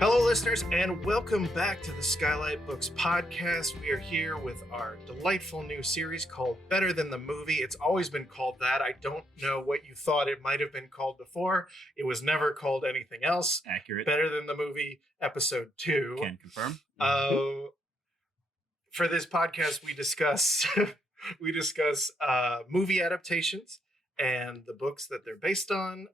Hello, listeners, and welcome back to the Skylight Books podcast. We are here with our delightful new series called Better Than the Movie. It's always been called that. I don't know what you thought it might have been called before. It was never called anything else. Accurate. Better Than the Movie, episode 2. Can confirm. For this podcast, we discuss movie adaptations and the books that they're based on.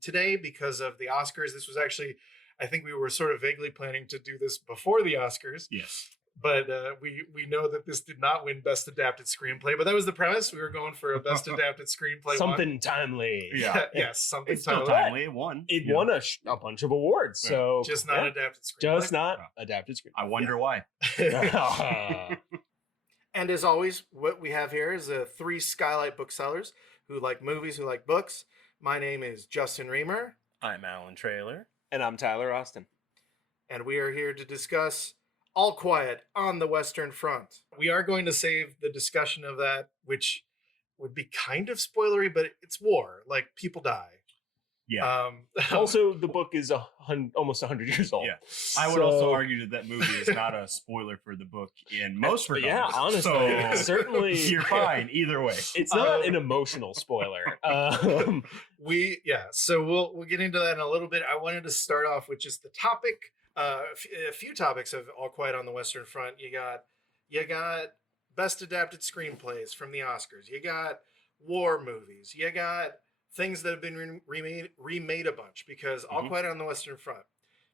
Today, because of the Oscars, this was actually, I think we were sort of vaguely planning to do this before the Oscars. Yes. But we know that this did not win Best Adapted Screenplay, but that was the premise. We were going for a Best Adapted Screenplay. Something timely. Yeah. Yes, something It's still timely. timely. It won. It won a bunch of awards. Yeah. So Just not adapted screenplay. Just not adapted screenplay. I wonder why. And as always, what we have here is 3 Skylight booksellers who like movies, who like books. My name is Justin Remer, I'm Allan Trailer. And I'm Tyler Austin. and we are here to discuss All Quiet on the Western Front. We are going to save the discussion of that, which would be kind of spoilery, but it's war. Like, people die. Yeah. Also, the book is almost 100 years old. Yeah. I would also argue that movie is not a spoiler for the book in most regards. Yeah, honestly, So certainly you're fine either way. It's not an emotional spoiler. So we'll get into that in a little bit. I wanted to start off with just the topic, a few topics of All Quiet on the Western Front. You got Best Adapted Screenplays from the Oscars. You got war movies. You got things that have been remade a bunch, because All Quiet on the Western Front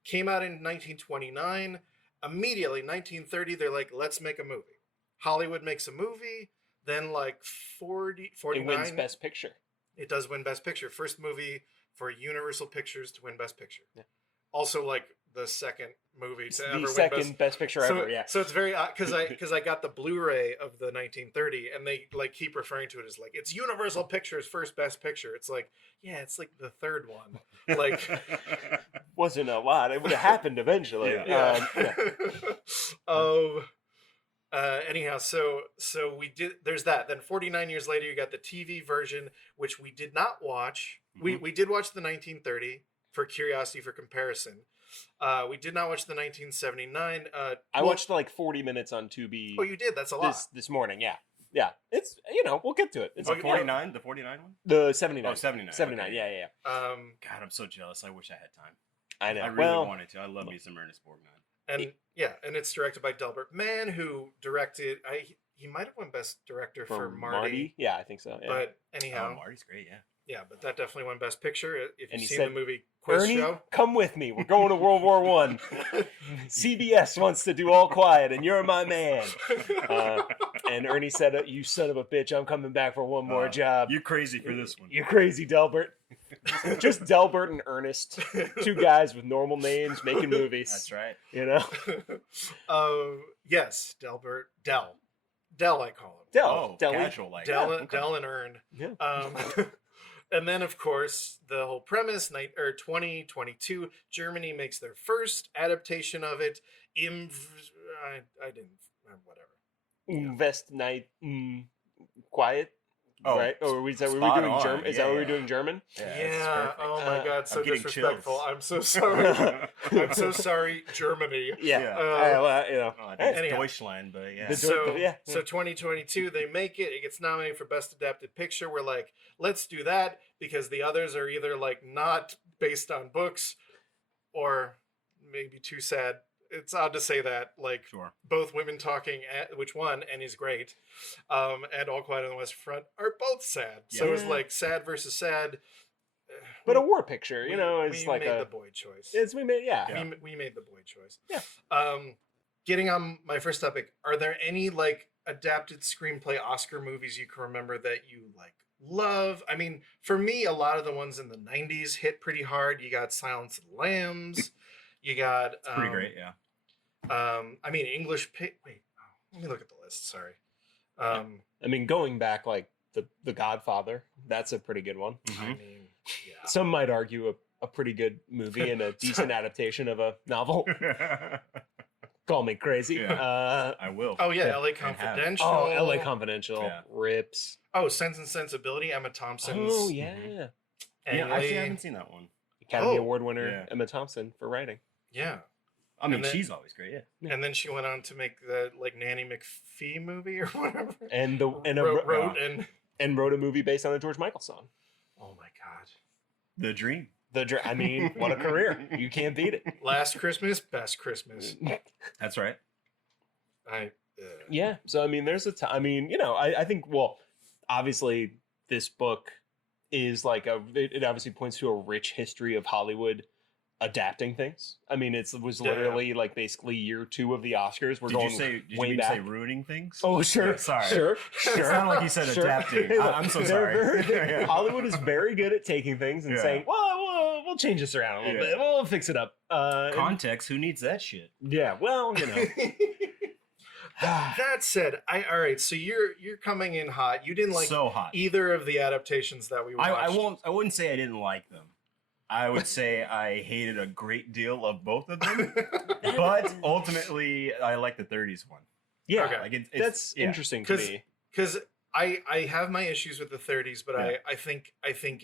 came out in 1929. Immediately, 1930, they're like, let's make a movie. Hollywood makes a movie. Then, like, 49... It wins Best Picture. It does win Best Picture. First movie for Universal Pictures to win Best Picture. Yeah. Also, like, the second movie to ever The win second Best Picture ever, yeah. So it's very odd, because I got the Blu-ray of the 1930, and they like keep referring to it as like, it's Universal Pictures' first Best Picture. It's like, yeah, it's like the third one. Like, Wasn't a lot. It would have happened eventually. yeah. Yeah. Anyhow, so we did. There's that. Then 49 years later, you got the TV version, which we did not watch. Mm-hmm. We did watch the 1930 for curiosity, for comparison. We did not watch the 1979. I watched like 40 minutes on Tubi. Oh, you did? That's a lot. This morning, yeah. Yeah. It's, we'll get to it. It's The 49? The 49 one? The 79. Oh, 79. 79, Okay. yeah. God, I'm so jealous. I wish I had time. I know. I really wanted to. I love me some Ernest Borgnine. And it's directed by Delbert Mann, who directed. He might have won Best Director for Marty. Yeah, I think so. Yeah. But anyhow, Marty's great, yeah. yeah, but that definitely won Best Picture. If And you've he seen the said, movie Quiz Ernie, Show, come with me. We're going to World War One. CBS wants to do All Quiet, and you're my man. And Ernie said, "You son of a bitch! I'm coming back for one more job." You're crazy for this one. You're crazy, Delbert. Just Delbert and Ernest, 2 guys with normal names making movies. That's right. You know. Yes, Delbert Del, I call him. Del. Casual like. Del, Okay. Del and Ern. Yeah. And then, of course, the whole premise, 2022, Germany makes their first adaptation of it. I didn't, whatever. Invest night quiet. Oh, right? Or is that what spot we're doing on. German? Is that what we're doing German? Yeah. Yeah. It's perfect. Oh my God. So I'm getting disrespectful. chills. I'm so sorry. I'm so sorry, Germany. Yeah. Uh, Well, Oh, I think it's Anyhow. Deutschland, but yeah. So 2022, they make it. It gets nominated for Best Adapted Picture. We're like, let's do that, because the others are either like not based on books, or maybe too sad. It's odd to say that. Like, Sure. both women talking, which one, and is great, and All Quiet on the Western Front are both sad. So Yeah. it's like sad versus sad. but a war picture, We it's like made the boy choice. we made, yeah. Yeah. We made the boy choice. Yeah. Getting on my first topic, are there any like adapted screenplay Oscar movies you can remember that you like love? I mean, for me, a lot of the ones in the 90s hit pretty hard. You got Silence of the Lambs. You got It's pretty great, yeah. I mean, let me look at the list. Sorry. I mean, going back like the Godfather, that's a pretty good one. I mean, yeah. Some might argue a pretty good movie and a decent adaptation of a novel. Call me crazy. Yeah. I will. Oh yeah, Yeah. LA Confidential. Oh, L.A. Confidential. Yeah. Rips. Oh, Sense and Sensibility. Emma Thompson's. Oh, yeah. Yeah, actually, I haven't seen that one. Academy Oh. Award winner Yeah. Emma Thompson for writing. Yeah. I mean, And then- she's always great. Yeah. And then she went on to make the like Nanny McPhee movie or whatever. And wrote a movie based on a George Michael song. Oh my god. The Dream. I mean, what a career! You can't beat it. Last Christmas, best Christmas. That's right. Yeah. So I mean, there's a I mean, you know, I think obviously this book is like it obviously points to a rich history of Hollywood adapting things. I mean, it was literally like basically year 2 of the Oscars. We're going did way you back. say ruining things? Oh, sure. Yeah, sorry. Sure. It sounded like you said adapting. I'm so sorry. Hollywood is very good at taking things and saying, well, we'll change this around a little bit. We'll fix it up. Context, who needs that shit? Yeah, well, you know. That said, all right. So you're coming in hot. You didn't like so hot. either of the adaptations that we watched. I wouldn't say I didn't like them. I would say I hated a great deal of both of them, but ultimately I like the 30s one. Yeah, Okay. like that's interesting to me. Because I have my issues with the 30s, but I think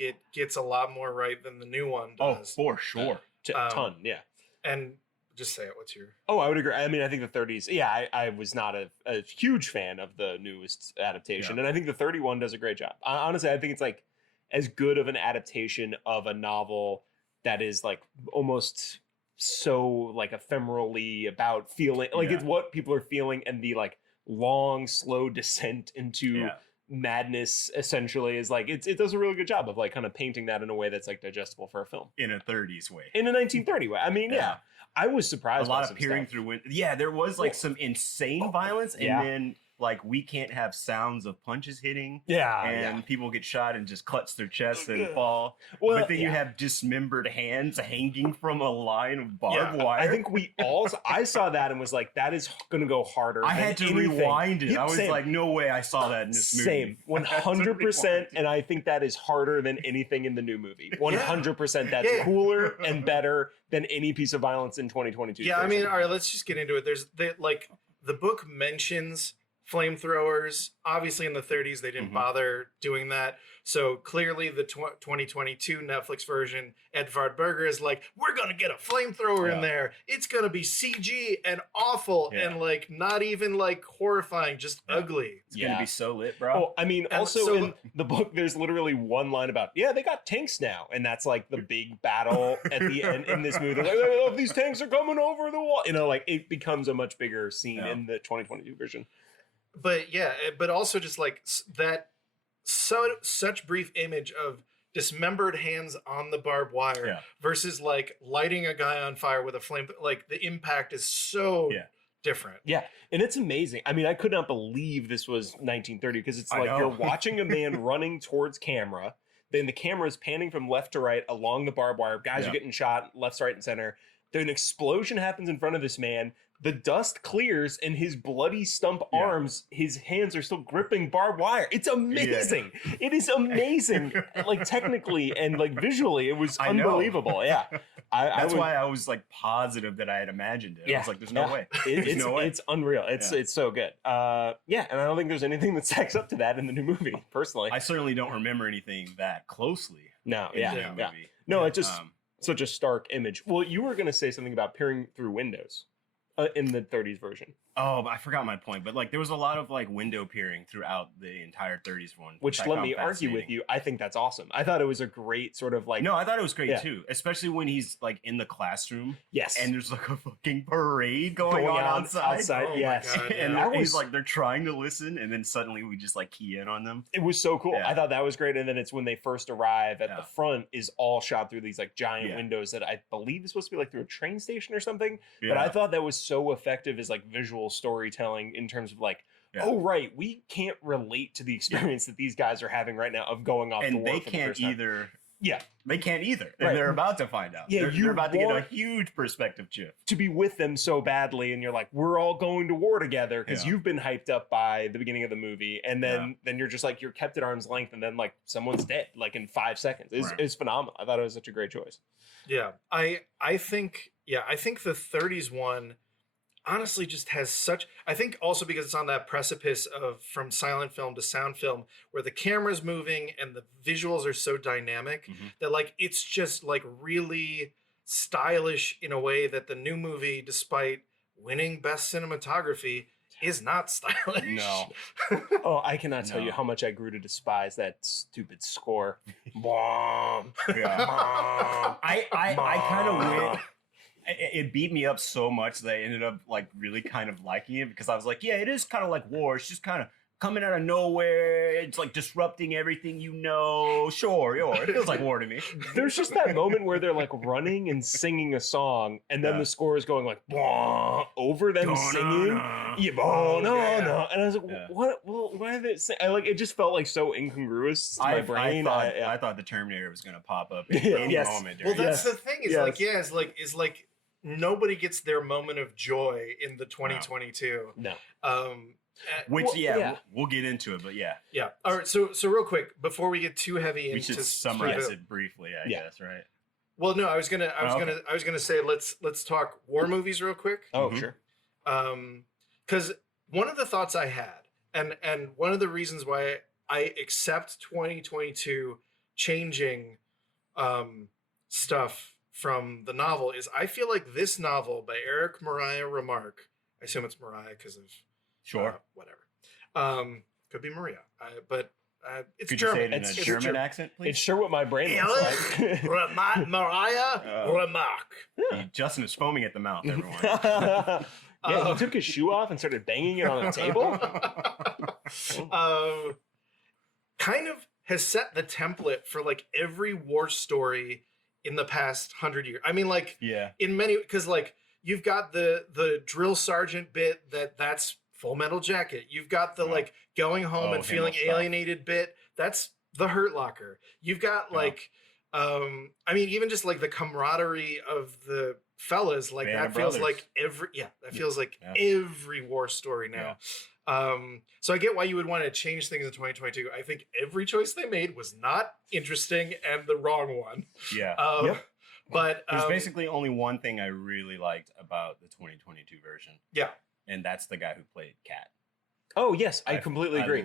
it gets a lot more right than the new one does. Oh, for sure. Ton, yeah. And just say it. What's your? Oh, I would agree. I mean, I think the 30s. Yeah, I was not a huge fan of the newest adaptation, and I think the 31 does a great job. Honestly, I think it's like as good of an adaptation of a novel that is like almost so like ephemerally about feeling like it's what people are feeling, and the like long slow descent into madness essentially is like it does a really good job of like kind of painting that in a way that's like digestible for a film in a 30s way, in a 1930 way. I mean, I was surprised. A lot of peering through windows. Yeah, there was like some insane violence, and then like we can't have sounds of punches hitting. And people get shot and just clutch their chests and fall. Well, but then you have dismembered hands hanging from a line of barbed wire. I think I saw that and was like, that is going to go harder. I had to rewind it. I was like, no way I saw that in this movie. Same, 100%. And I think that is harder than anything in the new movie. 100%. That's cooler and better than any piece of violence in 2022. Yeah, I mean, all right, let's just get into it. The book mentions flamethrowers. Obviously, in the 30s, they didn't bother doing that. So clearly, the 2022 Netflix version, Edward Berger is like, we're gonna get a flamethrower in there. It's gonna be CG and awful and like not even like horrifying, just ugly. It's gonna be so lit, bro. Oh, I mean, also in the book, there's literally one line about they got tanks now, and that's like the big battle at the end in this movie. They're like, oh, these tanks are coming over the wall. You know, like it becomes a much bigger scene in the 2022 version. But but also just like that such brief image of dismembered hands on the barbed wire versus like lighting a guy on fire with a flame. Like the impact is so different. Yeah, and it's amazing. I mean, I could not believe this was 1930 because it's like you're watching a man running towards camera. Then the camera is panning from left to right along the barbed wire. Guys are getting shot left, right, and center. Then an explosion happens in front of this man. The dust clears and his bloody stump arms, his hands are still gripping barbed wire. It's amazing. It is amazing. Like technically and like visually, it was unbelievable. Yeah. That's why I was like positive that I had imagined it. I was like, there's no way. It's unreal. It's so good. And I don't think there's anything that stacks up to that in the new movie, personally. I certainly don't remember anything that closely. No, in the movie. No, it's just such a stark image. Well, you were going to say something about peering through windows. In the 30s version. Oh, I forgot my point, but like there was a lot of like window peering throughout the entire 30s one. Which let me argue with you. I think that's awesome. I thought it was a great sort of like... No, I thought it was great too, especially when he's like in the classroom. Yes. And there's like a fucking parade going on outside. Oh yes. God, and he's like, they're trying to listen, and then suddenly we just like key in on them. It was so cool. I thought that was great. And then it's when they first arrive at the front is all shot through these like giant windows that I believe is supposed to be like through a train station or something. But I thought that was so effective as like visual storytelling in terms of like, oh right, we can't relate to the experience that these guys are having right now of going off the war. And they can't either. Yeah, they can't either. And they're about to find out. Yeah, they're about to get a huge perspective shift. To be with them so badly, and you're like, we're all going to war together because you've been hyped up by the beginning of the movie, and then you're just like, you're kept at arm's length, and then like someone's dead like in 5 seconds. It's phenomenal. I thought it was such a great choice. Yeah, I think the 30s one honestly just has such, I think also because it's on that precipice of from silent film to sound film where the camera's moving and the visuals are so dynamic that like it's just like really stylish in a way that the new movie, despite winning best cinematography, is not stylish. No. Oh, I cannot tell you how much I grew to despise that stupid score. Bomb. Yeah. I kind of wish it beat me up so much that I ended up like really kind of liking it, because I was like, yeah, it is kind of like war. It's just kind of coming out of nowhere. It's like disrupting everything, you know. Sure, it feels like war to me. There's just that moment where they're like running and singing a song, and then the score is going like over them singing. Yeah, no. And I was like, what? Well, why are they saying? I like it. Just felt like so incongruous to my brain. I thought the Terminator was gonna pop up in any moment. Well, that's the thing. Is like nobody gets their moment of joy in the 2022. No. Which we'll get into it, but yeah. All right. So real quick, before we get too heavy into, we should summarize it briefly, I guess, right? Well, no, I was gonna say let's talk war movies real quick. Oh, sure. Because one of the thoughts I had, and one of the reasons why I accept 2022 changing stuff from the novel is I feel like this novel by Erich Maria Remarque, I assume it's Mariah because of whatever. Could be Maria, but it's Could German. You say it in a German accent, please? It's sure what my brain looks like. Mariah Remarque. Justin is foaming at the mouth, everyone. He took his shoe off and started banging it on the table. Kind of has set the template for like every war story in the past 100 years. I mean, like, in many, because like you've got the drill sergeant bit that's Full Metal Jacket. You've got the like going home and feeling alienated bit. That's The Hurt Locker. You've got like, I mean, even just like the camaraderie of the fellas, like Band that of feels brothers. like every war story now. So I get why you would want to change things in 2022. I think every choice they made was not interesting and the wrong one. But there's basically only one thing I really liked about the 2022 version. And that's the guy who played Cat. Oh yes, I completely agree.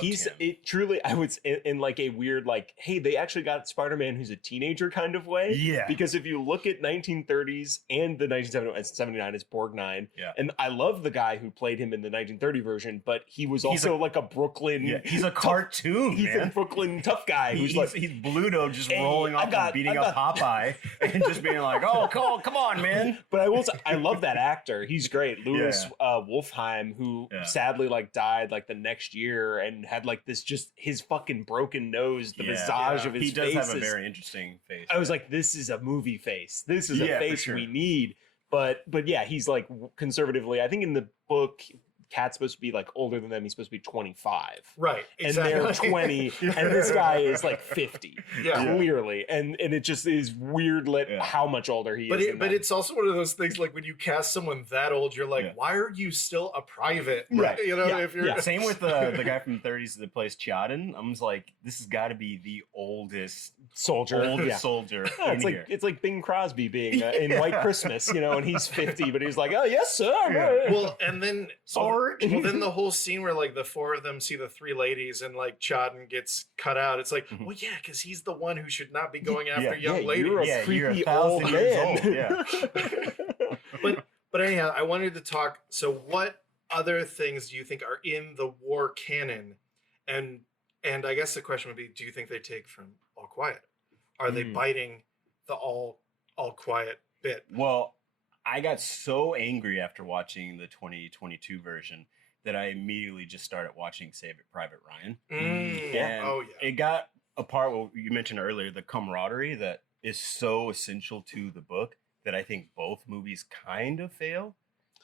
He's him. Truly, I would in like a weird like, hey, they actually got Spider-Man who's a teenager kind of way. Yeah. Because if you look at 1930s and the 1979 is Borgnine, and I love the guy who played him in the 1930 version, but he was also like a Brooklyn. Yeah, he's a cartoon. He's a Brooklyn tough guy who's like he's Bluto just rolling off and beating up Popeye and just being like, oh, come on, man. But I will say, I love that actor. He's great, Lewis Wolfheim, who sadly like died like the next year and had like this just his fucking broken nose, the visage of his face. He does have a very interesting face. I was like, this is a movie face. This is a face we need. But yeah, he's like conservatively, I think in the book, Cat's supposed to be like older than them. He's supposed to be 25. Right. Exactly. And they're 20. And this guy is like 50. Clearly. And it just is weird how much older he is. But it's also one of those things like when you cast someone that old, you're like, why are you still a private? Right. You know, if you're Same with the guy from the 30s that plays Chadin. I'm just like, this has got to be the oldest soldier. It's like Bing Crosby being in White Christmas, you know, and he's 50, but he's like, oh yes, sir. Well, and then well, then the whole scene where like the four of them see the three ladies and like Chadin gets cut out. It's like, well, yeah, because he's the one who should not be going after young ladies. You're a creepy old man. But anyhow, I wanted to talk. So, what other things do you think are in the war canon? And I guess the question would be, do you think they take from All Quiet? Are they biting the All Quiet bit? Well, I got so angry after watching the 2022 version that I immediately just started watching Saving Private Ryan. And it got a part what you mentioned earlier, the camaraderie that is so essential to the book that I think both movies kind of fail.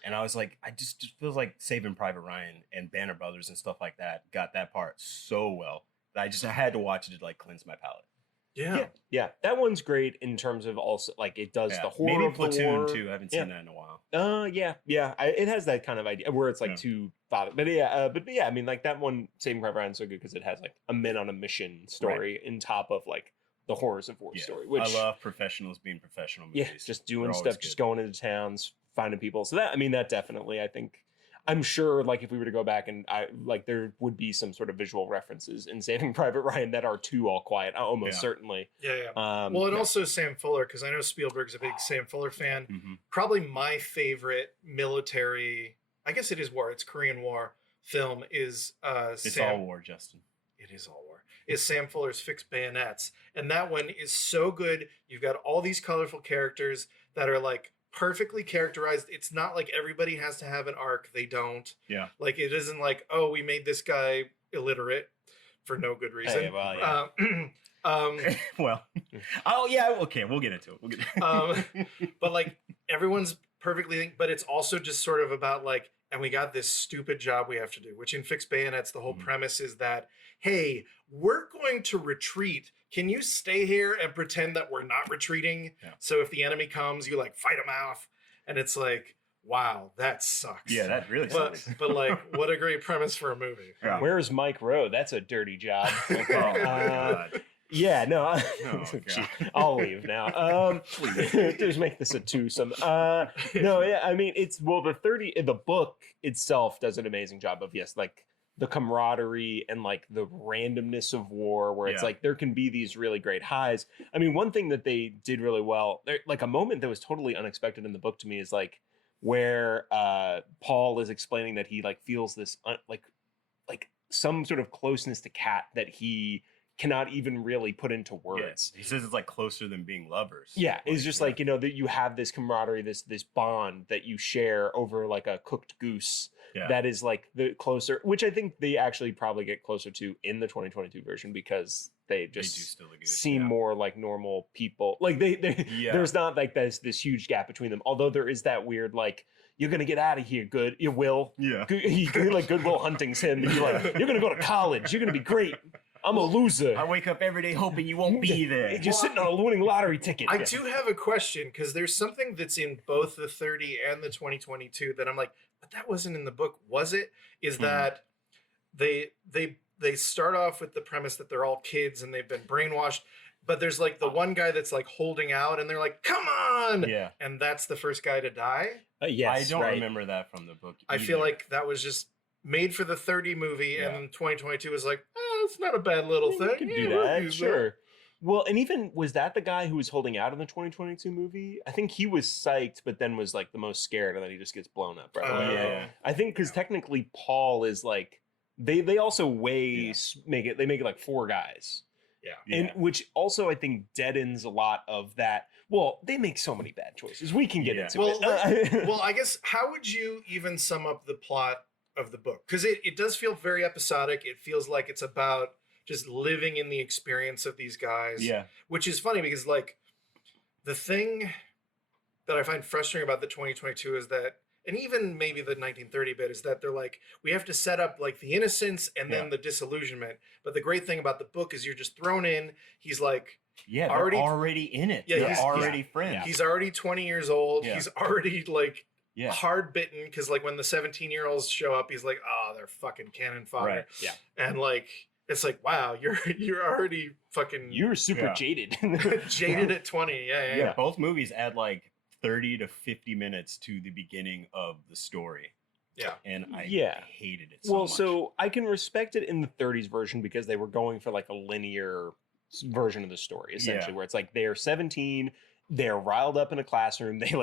And I was like, I just feels like Saving Private Ryan and Band of Brothers and stuff like that got that part so well that I had to watch it to like cleanse my palate. Yeah. That one's great in terms of also like it does the horror. Maybe of Platoon the war. too. I haven't seen that in a while. It has that kind of idea where it's like two fathers. But I mean, like that one, Saving Private Ryan, is so good because it has like a men on a mission story in top of like the horrors of war story. Which I love professionals being professional movies. Just doing stuff, just going into towns, finding people. So that, I mean, that definitely, I think I'm sure, like, if we were to go back and there would be some sort of visual references in Saving Private Ryan that are too all quiet, almost certainly. Yeah. Also Sam Fuller, because I know Spielberg's a big Sam Fuller fan. Mm-hmm. Probably my favorite military, I guess it is war, it's Korean War film is It's all war, Justin. It is all war. Is Sam Fuller's Fixed Bayonets. And that one is so good. You've got all these colorful characters that are like perfectly characterized. It's not like everybody has to have an arc. They don't. Yeah. Like it isn't like, oh, we made this guy illiterate for no good reason. Hey, well, yeah. Well, oh yeah, okay, we'll get into it. But like everyone's perfectly, but it's also just sort of about like, and we got this stupid job we have to do, which in Fixed Bayonets, the whole premise is that, hey, we're going to retreat. Can you stay here and pretend that we're not retreating? Yeah. So if the enemy comes, you like fight them off. And it's like, wow, that sucks. Yeah, that really sucks. But like, what a great premise for a movie. Yeah. Where's Mike Rowe? That's a dirty job. Oh, my God. Yeah, no, God. I'll leave now. Just make this a twosome. No, yeah, I mean, the book itself does an amazing job of, yes, like the camaraderie and like the randomness of war, where it's like there can be these really great highs. I mean, one thing that they did really well, like a moment that was totally unexpected in the book to me is like where Paul is explaining that he like feels this like some sort of closeness to Kat that he cannot even really put into words. Yeah. He says it's like closer than being lovers. Yeah, it's just like, you know, that you have this camaraderie, this bond that you share over like a cooked goose. Yeah. That is like the closer, which I think they actually probably get closer to in the 2022 version because they just seem more like normal people. Like there's not like this huge gap between them. Although there is that weird like, you're gonna get out of here, good. You will. Yeah. Like Goodwill Hunting's him. You're gonna go to college. You're gonna be great. I'm a loser. I wake up every day hoping you won't be there. You're sitting on a winning lottery ticket. I do have a question because there's something that's in both the 30 and the 2022 that I'm like, but that wasn't in the book, was it? Is that they start off with the premise that they're all kids and they've been brainwashed, but there's like the one guy that's like holding out and they're like, come on! Yeah. And that's the first guy to die? Yes, I don't remember that from the book either. I feel like that was just made for the 30 movie and 2022 was like, it's not a bad little thing. You could do that, sure. Well, and even, was that the guy who was holding out in the 2022 movie? I think he was psyched, but then was like the most scared, and then he just gets blown up, right? Yeah. I think because technically Paul is like, they also make it like 4 guys. Yeah. And which also I think deadens a lot of that. Well, they make so many bad choices. We can get into it. Well, I guess, how would you even sum up the plot of the book? Because it does feel very episodic. It feels like it's about just living in the experience of these guys. Yeah. Which is funny because like the thing that I find frustrating about the 2022 is that, and even maybe the 1930 bit, is that they're like, we have to set up like the innocence and then the disillusionment. But the great thing about the book is you're just thrown in. He's like, they're already in it. Yeah, they're already friends. He's already 20 years old. Yeah. He's already like hard bitten because like when the 17-year-olds show up, he's like, oh, they're fucking cannon fodder. Right. Yeah. And like, it's like, wow, you're already fucking... You're super jaded. Jaded at 20, yeah. Both movies add like 30 to 50 minutes to the beginning of the story. Yeah. And I hated it so much. So I can respect it in the 30s version because they were going for like a linear version of the story, essentially, where it's like they're 17, they're riled up in a classroom, they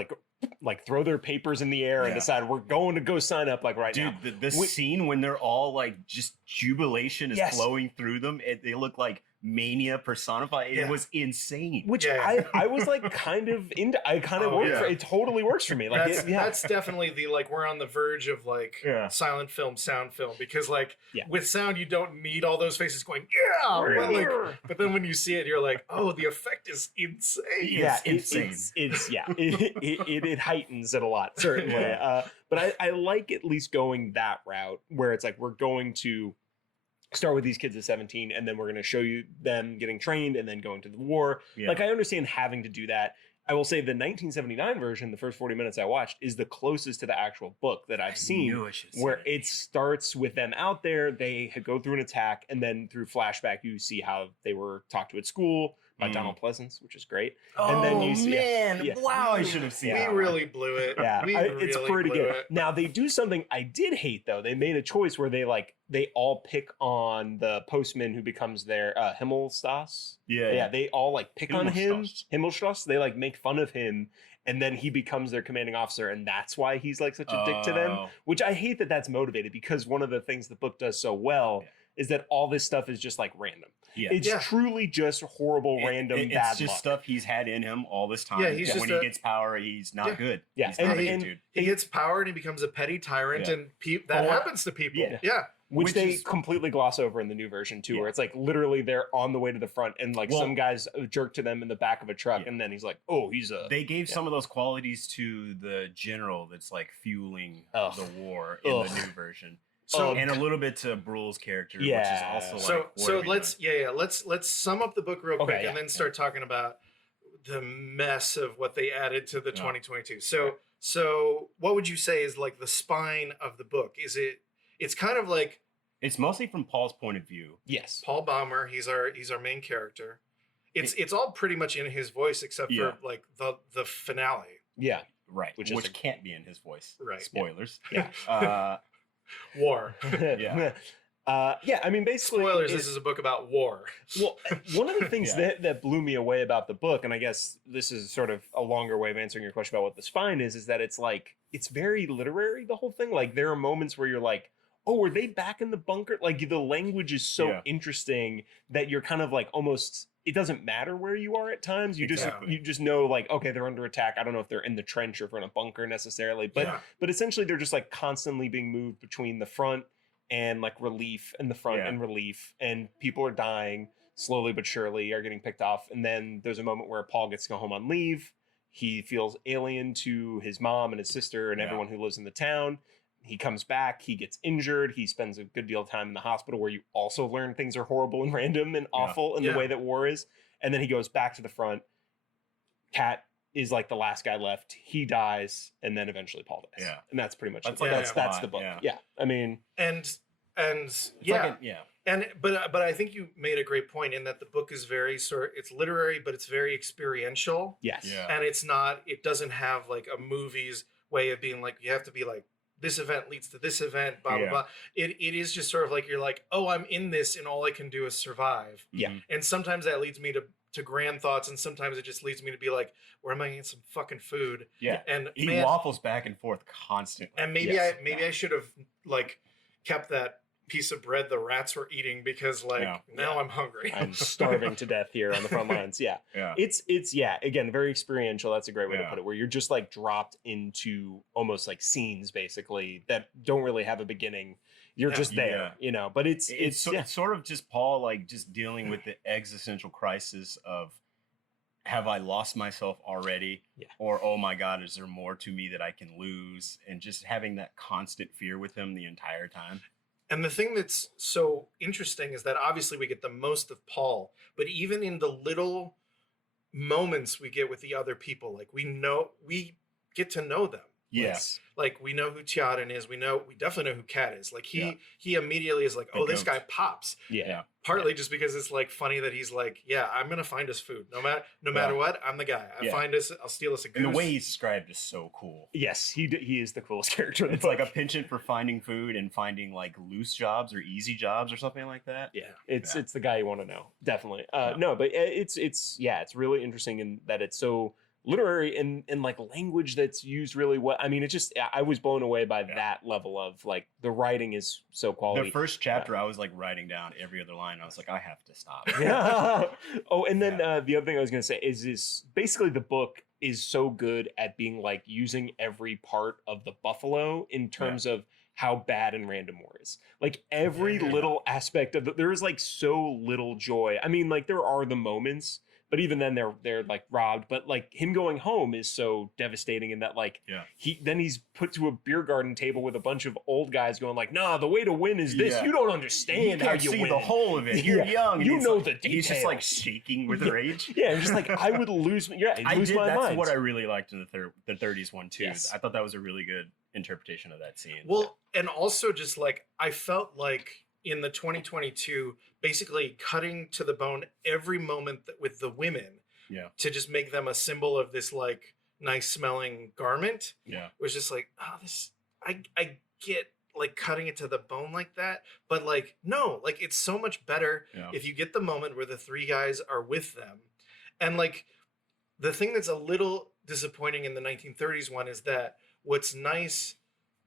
like throw their papers in the air and decide we're going to go sign up like now. Dude, the scene when they're all like just jubilation is flowing through them, they look like mania personified. It was insane. Which I was like kind of into. I kind of worked for it. Totally works for me. Like that's definitely the like we're on the verge of like silent film, sound film, because like with sound you don't need all those faces going but then when you see it you're like, oh, the effect is insane. Yeah, it's insane. It heightens it a lot, certainly. But I like at least going that route where it's like we're going to start with these kids at 17 and then we're going to show you them getting trained and then going to the war. Like I understand having to do that. I will say the 1979 version, the first 40 minutes I watched, is the closest to the actual book that I've seen, where it starts with them out there, they go through an attack, and then through flashback you see how they were talked to at school Donald Pleasance, which is great. Oh, and then you see, wow, I should have seen We really blew it. Yeah, it's pretty good. It. Now they do something I did hate though. They made a choice where they all pick on the postman who becomes their Himmelstas. Yeah. They all like pick on him. Himmelstrasse. They like make fun of him, and then he becomes their commanding officer, and that's why he's like such a dick to them. Which I hate that that's motivated, because one of the things the book does so well is that all this stuff is just like random. Yeah. It's truly just horrible, random, bad luck. It's just stuff he's had in him all this time. Yeah, he's just when he gets power, he's not good. Yeah, he's not a good dude. He gets power and he becomes a petty tyrant, and that happens to people. Yeah. Which they completely gloss over in the new version too, where it's like literally they're on the way to the front, and like some guy's a jerk to them in the back of a truck, and then he's like, "Oh, he's a." They gave some of those qualities to the general that's like fueling the war in the new version. So and a little bit to Bruhl's character, which is also like. So let's sum up the book real quick, and then start talking about the mess of what they added to the 2022. So what would you say is like the spine of the book? It's kind of like, it's mostly from Paul's point of view. Yes, Paul Baumer. He's our main character. It's all pretty much in his voice except for like the finale. Yeah, right. Which can't be in his voice. Right. Spoilers. Yeah. War. I mean, basically, spoilers. This is a book about war. Well, one of the things that blew me away about the book, and I guess this is sort of a longer way of answering your question about what the spine is that it's like, it's very literary, the whole thing. Like, there are moments where you're like, oh, were they back in the bunker? Like, the language is so interesting that you're kind of like almost, it doesn't matter where you are at times. You just know, like, okay, they're under attack. I don't know if they're in the trench or if they're in a bunker necessarily, but essentially they're just like constantly being moved between the front and like relief, and the front and relief, and people are dying slowly but surely, are getting picked off. And then there's a moment where Paul gets to go home on leave. He feels alien to his mom and his sister and everyone who lives in the town. He comes back, he gets injured, he spends a good deal of time in the hospital, where you also learn things are horrible and random and awful in the way that war is. And then he goes back to the front. Cat is like the last guy left. He dies, and then eventually Paul dies. Yeah. And that's pretty much that's the book. Yeah. I mean, but I think you made a great point in that the book is very it's literary, but it's very experiential. Yes. Yeah. And it doesn't have like a movie's way of being like, you have to be like, this event leads to this event, blah, blah, blah. It is just sort of like, you're like, oh, I'm in this and all I can do is survive. Yeah. And sometimes that leads me to grand thoughts, and sometimes it just leads me to be like, where am I getting some fucking food? Yeah. And he waffles back and forth constantly. And maybe I should have like kept that piece of bread the rats were eating, because like now I'm hungry. I'm starving to death here on the front lines. It's again, very experiential. That's a great way to put it, where you're just like dropped into almost like scenes basically that don't really have a beginning. You're just there, you know. But it's sort of just Paul like just dealing with the existential crisis of, have I lost myself already? Or, oh my God, is there more to me that I can lose? And just having that constant fear with him the entire time. And the thing that's so interesting is that obviously we get the most of Paul, but even in the little moments we get with the other people, like we get to know them. Yes. Like we know who Tjaden is. We definitely know who Cat is. Like he immediately is like, oh, this guy pops. Yeah. Partly just because it's like funny that he's like, yeah, I'm gonna find us food. No matter what, I'm the guy. Find us, I'll steal us a goose. And the way he's described is so cool. Yes, he is the coolest character. It's like a penchant for finding food and finding like loose jobs or easy jobs or something like that. Yeah. It's the guy you want to know. Definitely. No, but it's really interesting in that it's so literary and like language that's used really well. I mean, I was blown away by that level of like the writing is so quality. The first chapter, I was like writing down every other line. I was like, I have to stop. Oh, and then the other thing I was going to say is basically the book is so good at being like using every part of the buffalo in terms of how bad and random war is. Like every little aspect of there is like so little joy. I mean, like there are the moments, but even then they're like robbed. But like him going home is so devastating in that like he's put to a beer garden table with a bunch of old guys going like, nah, the way to win is this. You don't understand how you see win. The whole of it. You're young. You know like, the details. He's just like shaking with rage. I'm just like, I would lose. That's mind. What I really liked in the 30s one too. Yes. I thought that was a really good interpretation of that scene. Well, and also just like I felt like in the 2022 basically cutting to the bone every moment with the women to just make them a symbol of this like nice smelling garment. Yeah. It was just like, oh, this, I get like cutting it to the bone like that, but like, no, like it's so much better if you get the moment where the three guys are with them. And like the thing that's a little disappointing in the 1930s one is that what's nice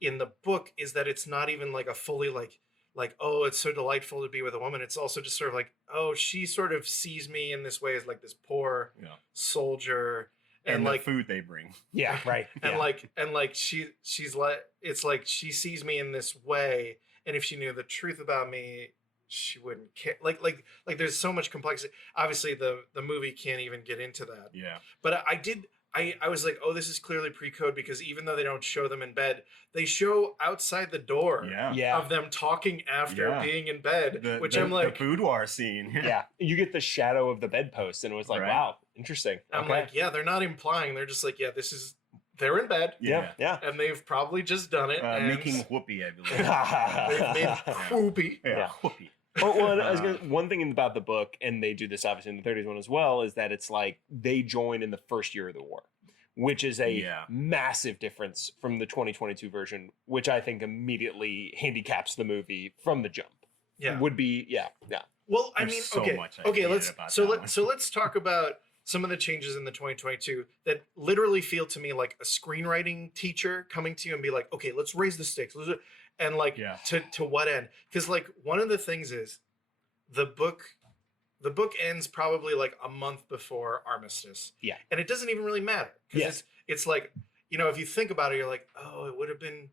in the book is that it's not even like a fully like, oh, it's so delightful to be with a woman. It's also just sort of like, oh, she sort of sees me in this way as like this poor soldier. And the like food they bring. Yeah, right. And like she's like, it's like she sees me in this way, and if she knew the truth about me, she wouldn't care. Like there's so much complexity. Obviously the movie can't even get into that. Yeah. But I was like, oh, this is clearly pre-code, because even though they don't show them in bed, they show outside the door of them talking after being in bed, I'm like, the boudoir scene. Yeah. You get the shadow of the bedpost, and it was like, wow, interesting. I'm like, yeah, they're not implying. They're just like, yeah, they're in bed. Yeah. And they've probably just done it. Making whoopee, I believe. They've made whoopee. Yeah. Whoopee. One thing about the book, and they do this obviously in the 30s one as well, is that it's like they join in the first year of the war, which is a massive difference from the 2022 version, which I think immediately handicaps the movie from the jump. Yeah. Would be, Well, I There's mean, so okay. much I Okay, hated let's talk about some of the changes in the 2022 that literally feel to me like a screenwriting teacher coming to you and be like, okay, let's raise the stakes. And like to what end? Because like one of the things is the book ends probably like a month before Armistice. Yeah. And it doesn't even really matter. Because it's like, you know, if you think about it, you're like, oh, it would have been,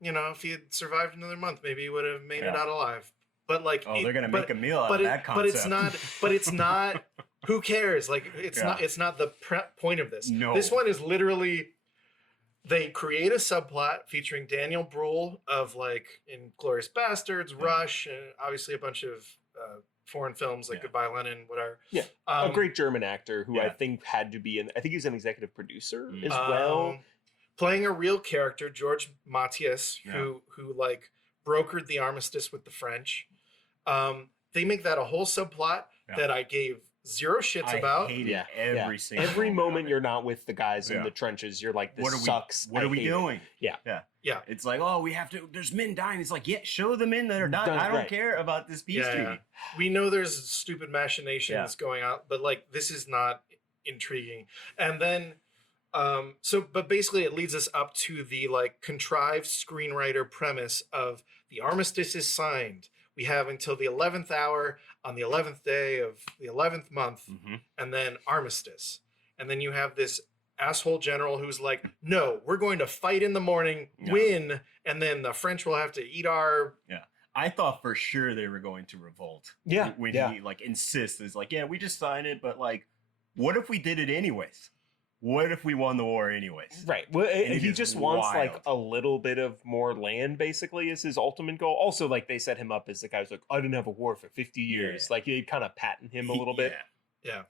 you know, if he had survived another month, maybe he would have made it out alive. But like, they're gonna make a meal out of that concept. But it's not. Who cares? Like, it's not the point of this. No. This one is literally, they create a subplot featuring Daniel Bruhl of like Inglourious Bastards, Rush, and obviously a bunch of foreign films like Goodbye Lenin, whatever. Yeah, a great German actor who I think had to be I think he was an executive producer as well. Playing a real character, George Matthias, who like brokered the armistice with the French. They make that a whole subplot that I gave zero shits about. I hated every moment you're not with the guys in the trenches, you're like, this sucks. What are we doing? Yeah. It's like, oh, we have to, there's men dying. It's like, show the men that are dying. I don't care about this peace treaty. We know there's stupid machinations going on, but like, this is not intriguing. And then, but basically it leads us up to the like contrived screenwriter premise of the armistice is signed. We have until the 11th hour on the 11th day of the 11th month, and then armistice. And then you have this asshole general who's like, no, we're going to fight in the morning, win, and then the French will have to eat our... I thought for sure they were going to revolt. When he like insists, is like, we just signed it, but like, what if we did it anyways? What if we won the war anyways? Right. Well, he just wants like a little bit of more land, basically, is his ultimate goal. Also, like they set him up as the guy who's like, I didn't have a war for 50 years. Like they kind of patent him a little bit. Yeah.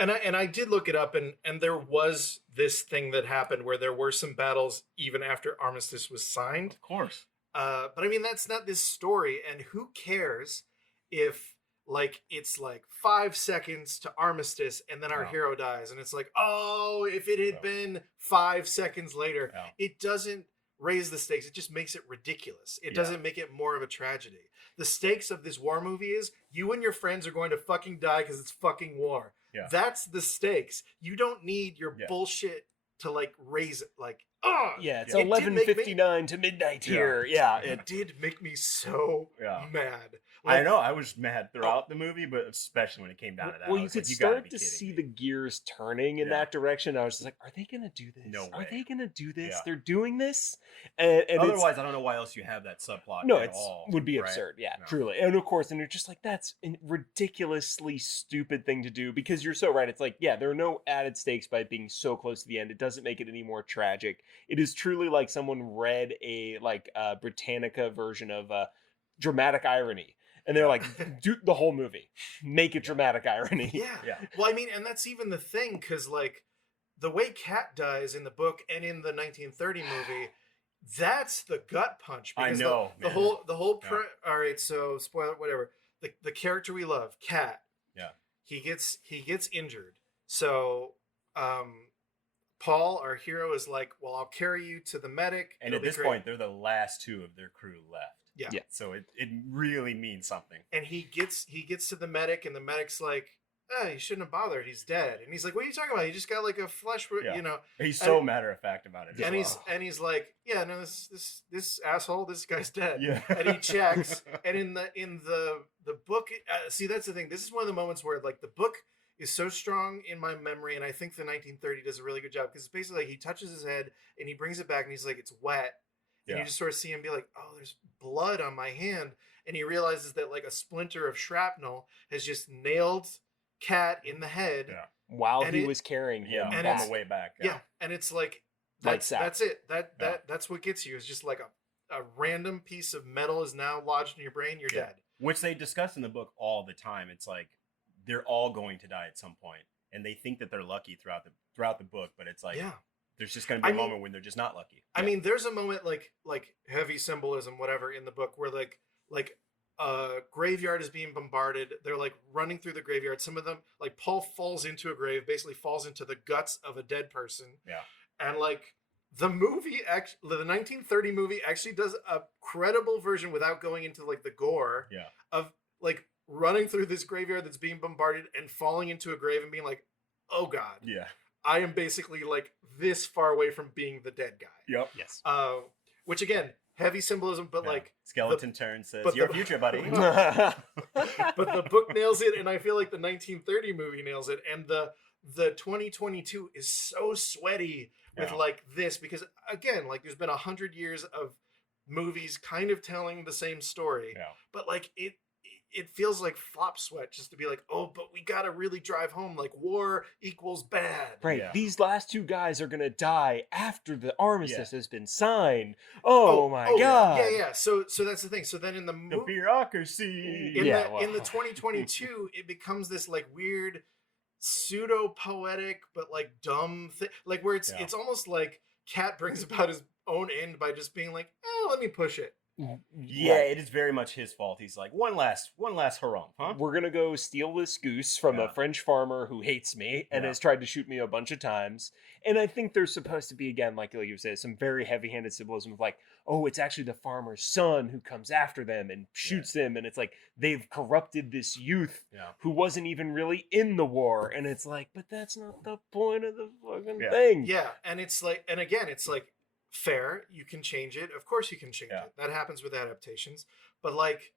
And I did look it up, and there was this thing that happened where there were some battles even after armistice was signed. Of course. But I mean, that's not this story, and who cares if like it's like 5 seconds to armistice and then our hero dies, and it's like, oh, if it had been 5 seconds later, it doesn't raise the stakes. It just makes it ridiculous. It doesn't make it more of a tragedy. The stakes of this war movie is you and your friends are going to fucking die because it's fucking war. That's the stakes. You don't need your bullshit to like raise it. Like, it's 11:59 to midnight here. It did make me so mad. Like, I know I was mad throughout the movie, but especially when it came down to that. Well, you could start to see the gears turning in that direction. I was just like, are they going to do this? No way. Are they going to do this? They're doing this? And otherwise, I don't know why else you have that subplot. No, it would be absurd. Yeah, truly. And of course, and you're just like, that's a ridiculously stupid thing to do, because you're so right. It's like, there are no added stakes by it being so close to the end. It doesn't make it any more tragic. It is truly like someone read a Britannica version of dramatic irony. And they're like, do the whole movie, make it dramatic irony. Yeah. Well, I mean, and that's even the thing, because like the way Kat dies in the book and in the 1930 movie, That's the gut punch. I Because know, the man. whole all right, so spoiler, whatever. The character we love, Cat. Yeah. He gets injured. So Paul, our hero, is like, well, I'll carry you to the medic. And at this point, they're the last two of their crew left. Yeah. So it really means something. And he gets to the medic, and the medic's like, you shouldn't have bothered. He's dead. And he's like, what are you talking about? He just got like a flesh, you know. He's so matter of fact about it. And he's like, yeah, no, this asshole, this guy's dead. Yeah. And he checks. And in the book, see, that's the thing. This is one of the moments where like the book is so strong in my memory, and I think the 1930 does a really good job, because it's basically like he touches his head and he brings it back and he's like, it's wet. And you just sort of see him be like, oh, there's blood on my hand. And he realizes that like a splinter of shrapnel has just nailed Cat in the head while he was carrying him on the way back. Yeah. And it's like, that's it. That's what gets you. It's just like a random piece of metal is now lodged in your brain. You're dead. Which they discuss in the book all the time. It's like they're all going to die at some point, and they think that they're lucky throughout the book, but it's like there's just going to be a moment when they're just not lucky. I mean, there's a moment like heavy symbolism, whatever, in the book where like graveyard is being bombarded. They're like running through the graveyard. Some of them, like Paul falls into a grave, basically falls into the guts of a dead person. Yeah. And like the movie, the 1930 movie actually does a credible version without going into like the gore of like running through this graveyard that's being bombarded and falling into a grave and being like, oh God. Yeah. I am basically like this far away from being the dead guy. Yep. Yes. Which again, heavy symbolism, but like skeleton turn says your future, buddy. But the book nails it, and I feel like the 1930 movie nails it, and the 2022 is so sweaty with like this, because again, like there's been 100 years of movies kind of telling the same story, but like it feels like flop sweat just to be like, oh, but we gotta really drive home, like war equals bad. Right. Yeah. These last two guys are gonna die after the armistice has been signed. Oh my God. Yeah. So that's the thing. So then in the bureaucracy. In the 2022, it becomes this like weird pseudo poetic but like dumb thing. Like where it's almost like Cat brings about his own end by just being like, let me push it. Yeah, it is very much his fault. He's like, one last harangue, huh? We're gonna go steal this goose from a French farmer who hates me and has tried to shoot me a bunch of times. And I think there's supposed to be, again, like you said, some very heavy-handed symbolism of like, oh, it's actually the farmer's son who comes after them and shoots them, and it's like they've corrupted this youth who wasn't even really in the war, and it's like, but that's not the point of the fucking thing. Yeah, and it's like, and again, it's like, fair, you can change it. Of course you can change it. That happens with adaptations. But like,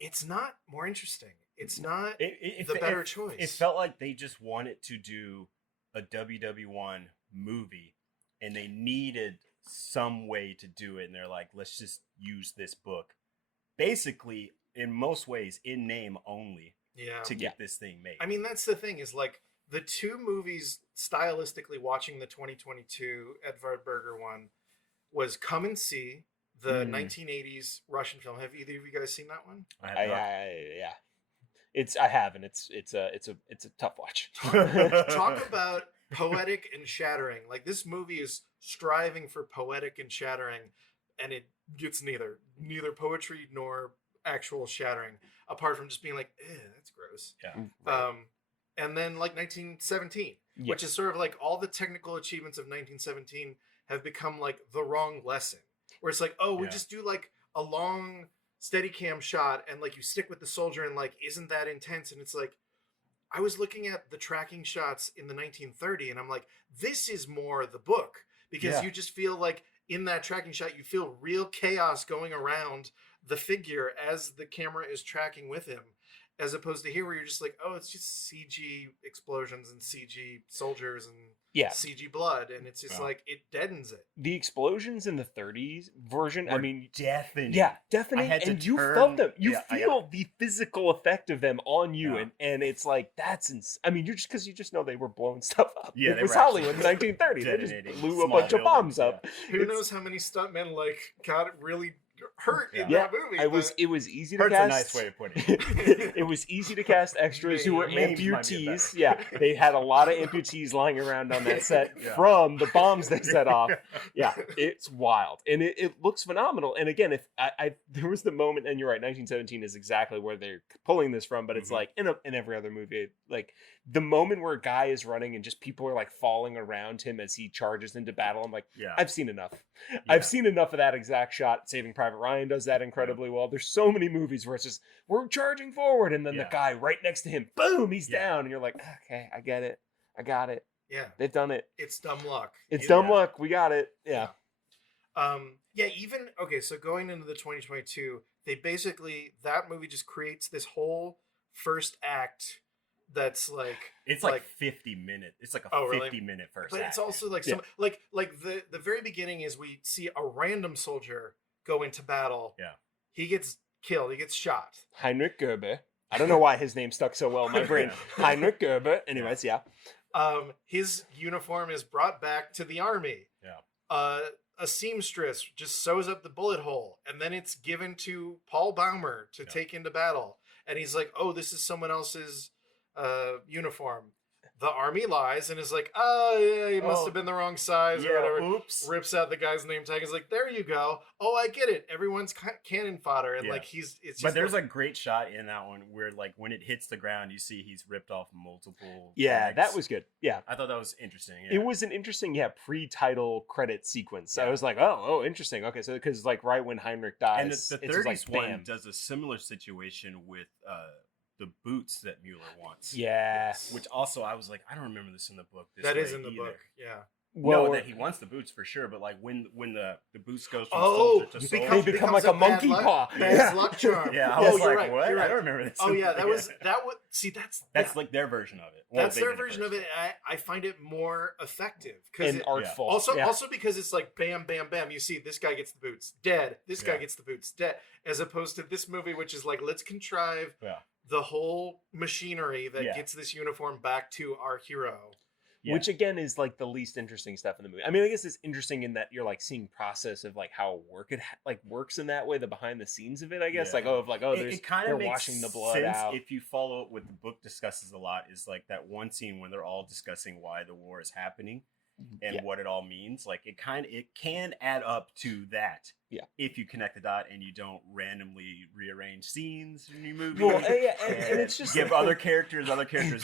it's not more interesting. It's not the better choice. It felt like they just wanted to do a WW1 movie, and they needed some way to do it. And they're like, let's just use this book. Basically, in most ways, in name only to get this thing made. I mean, that's the thing is like, the two movies, stylistically, watching the 2022 Edward Berger one, was Come and See, the 1980s Russian film. Have either of you guys seen that one? Yeah. I haven't. It's a tough watch. Talk about poetic and shattering. Like this movie is striving for poetic and shattering, and it gets neither poetry nor actual shattering, apart from just being like, that's gross. Yeah. And then like 1917, which is sort of like all the technical achievements of 1917 have become like the wrong lesson, where it's like, we just do like a long Steadicam shot and like you stick with the soldier and like, isn't that intense? And it's like, I was looking at the tracking shots in the 1930 and I'm like, this is more the book, because you just feel like in that tracking shot, you feel real chaos going around the figure as the camera is tracking with him. As opposed to here where you're just like, it's just CG explosions and CG soldiers and CG blood. And it's just like, it deadens it. The explosions in the 30s version, deafening. Yeah, deafening. And you felt them. You feel the physical effect of them on you. And it's like, that's you're just, because you just know they were blowing stuff up. Yeah, it was Hollywood in the 1930s. They just blew a bunch of bombs up. Who knows how many stuntmen like got really hurt in that movie. It was easy to Hurt's cast. a nice way of putting it. It was easy to cast extras who were Names might be amputees. better. Yeah, they had a lot of amputees lying around on that set from the bombs they set off. Yeah, it's wild, and it looks phenomenal. And again, if I there was the moment, and you're right, 1917 is exactly where they're pulling this from. But it's like in every other movie, like the moment where a guy is running and just people are like falling around him as he charges into battle. I'm like, I've seen enough. Yeah. I've seen enough of that exact shot. Saving Private Ryan does that incredibly well. There's so many movies where it's just we're charging forward, and then the guy right next to him, boom, he's down, and you're like, okay, I get it, I got it. Yeah, they've done it. It's dumb luck. It's dumb luck. We got it. Yeah. Even okay. So going into the 2022, they basically that movie just creates this whole first act. That's like it's like 50 minutes. It's like a 50-minute first but act. It's also like some like the very beginning is we see a random soldier go into battle. Yeah. He gets killed. He gets shot. Heinrich Gerber. I don't know why his name stuck so well in my brain. Heinrich Gerber. Anyways, his uniform is brought back to the army. Yeah. A seamstress just sews up the bullet hole, and then it's given to Paul Baumer to take into battle. And he's like, "Oh, this is someone else's uniform." The army lies and is like, it must have been the wrong size or whatever. Oops. Rips out the guy's name tag. Is like, there you go. Oh, I get it. Everyone's cannon fodder, and like it's. Just but there's a great shot in that one where like when it hits the ground, you see he's ripped off multiple. Yeah, tags. that was good. Yeah, I thought that was interesting. Yeah. It was an interesting pre-title credit sequence. I was like, oh, interesting. Okay, so because like right when Heinrich dies, and the 30s one does a similar situation with the boots that Mueller wants. Yeah. Which also I was like, I don't remember this in the book. That is in the book. Yeah. Well, that he wants the boots for sure, but like when the boots goes from soldier to soldier, they become like a monkey paw. Bad luck charm. Yeah, I was like, right, what? Right. I don't remember this. Oh yeah, that was see that's like their version of it. That's their version of it. I find it more effective and artful. Also because it's like bam, bam, bam. You see, this guy gets the boots, dead. This guy gets the boots, dead. As opposed to this movie, which is like, let's contrive the whole machinery that gets this uniform back to our hero. Yeah. Which again is like the least interesting stuff in the movie. I mean, I guess it's interesting in that you're like seeing process of like how works in that way, the behind the scenes of it. I guess there's they're washing the blood out. If you follow what the book discusses a lot is like that one scene when they're all discussing why the war is happening and what it all means. Like it can add up to that. Yeah. If you connect the dot and you don't randomly rearrange scenes in your movie. Well, and it's just give other characters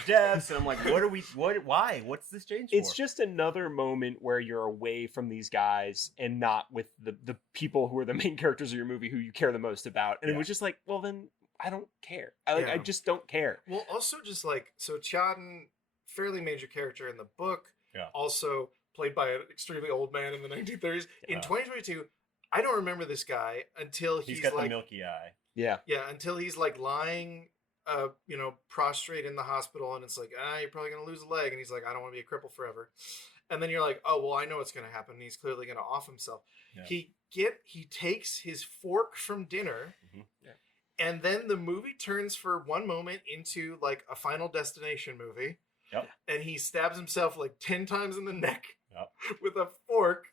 deaths, and I'm like, why? What's this change for? It's just another moment where you're away from these guys and not with the people who are the main characters of your movie who you care the most about. And it was just like, well, then I don't care. I just don't care. Well, also just like, so Chadden, fairly major character in the book, also played by an extremely old man in the 1930s. In 2022, I don't remember this guy until he's got like, the milky eye. Yeah, until he's like lying, prostrate in the hospital, and it's like, you're probably gonna lose a leg, and he's like, I don't want to be a cripple forever. And then you're like, oh well, I know what's gonna happen. He's clearly gonna off himself. Yeah. He takes his fork from dinner, and then the movie turns for one moment into like a Final Destination movie. Yep. And he stabs himself like 10 times in the neck with a fork.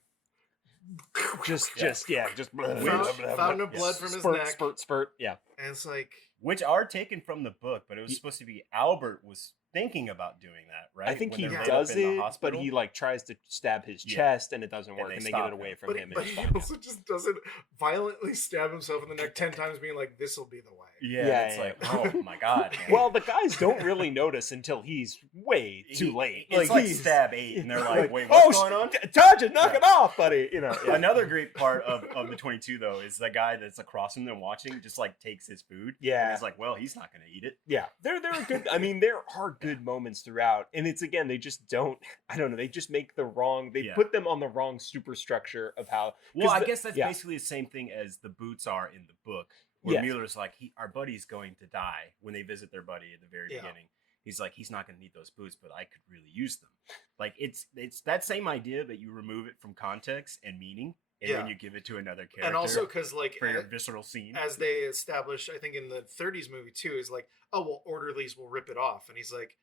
Just fountain of blood from his neck. Spurt. Yeah. And it's like, which are taken from the book, but it was supposed to be Albert was thinking about doing that, right? I think he does it, but he like tries to stab his chest and it doesn't work, and they get it away from him. But he also just doesn't violently stab himself in the neck 10 times, being like, "This will be the way." It's like, oh my god. Man. Well, the guys don't really notice until he's way too late. It's like stab 8, and they're like, "Wait, what's going on?" Tajin, knock it off, buddy. Another great part of the 22 though is the guy that's across from them watching just like takes his food. Yeah, and he's like, "Well, he's not going to eat it." Yeah, they're good. I mean, there are good moments throughout, and it's again they just don't. I don't know. They just make the wrong. They put them on the wrong superstructure of how. Well, I guess that's basically the same thing as the boots are in the book. Where Mueller's like, our buddy's going to die when they visit their buddy at the very beginning. He's like, he's not going to need those boots, but I could really use them. Like, it's that same idea that you remove it from context and meaning, and then you give it to another character. And also, because, like, for your visceral scene. As they establish, I think in the 30s movie, too, is like, oh, well, orderlies will rip it off. And he's like,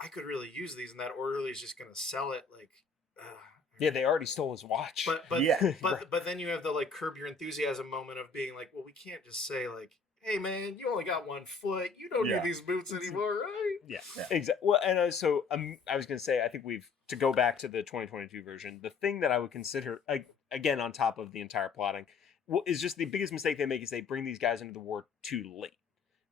I could really use these, and that orderly is just going to sell it, like, Yeah, they already stole his watch. But then you have the like Curb Your Enthusiasm moment of being like, well, we can't just say like, hey man, you only got 1 foot, you don't need these boots anymore, right? Yeah. Exactly. Well, and so I was going to say, I think to go back to the 2022 version, the thing that I would consider, again, on top of the entire plotting, is just the biggest mistake they make is they bring these guys into the war too late,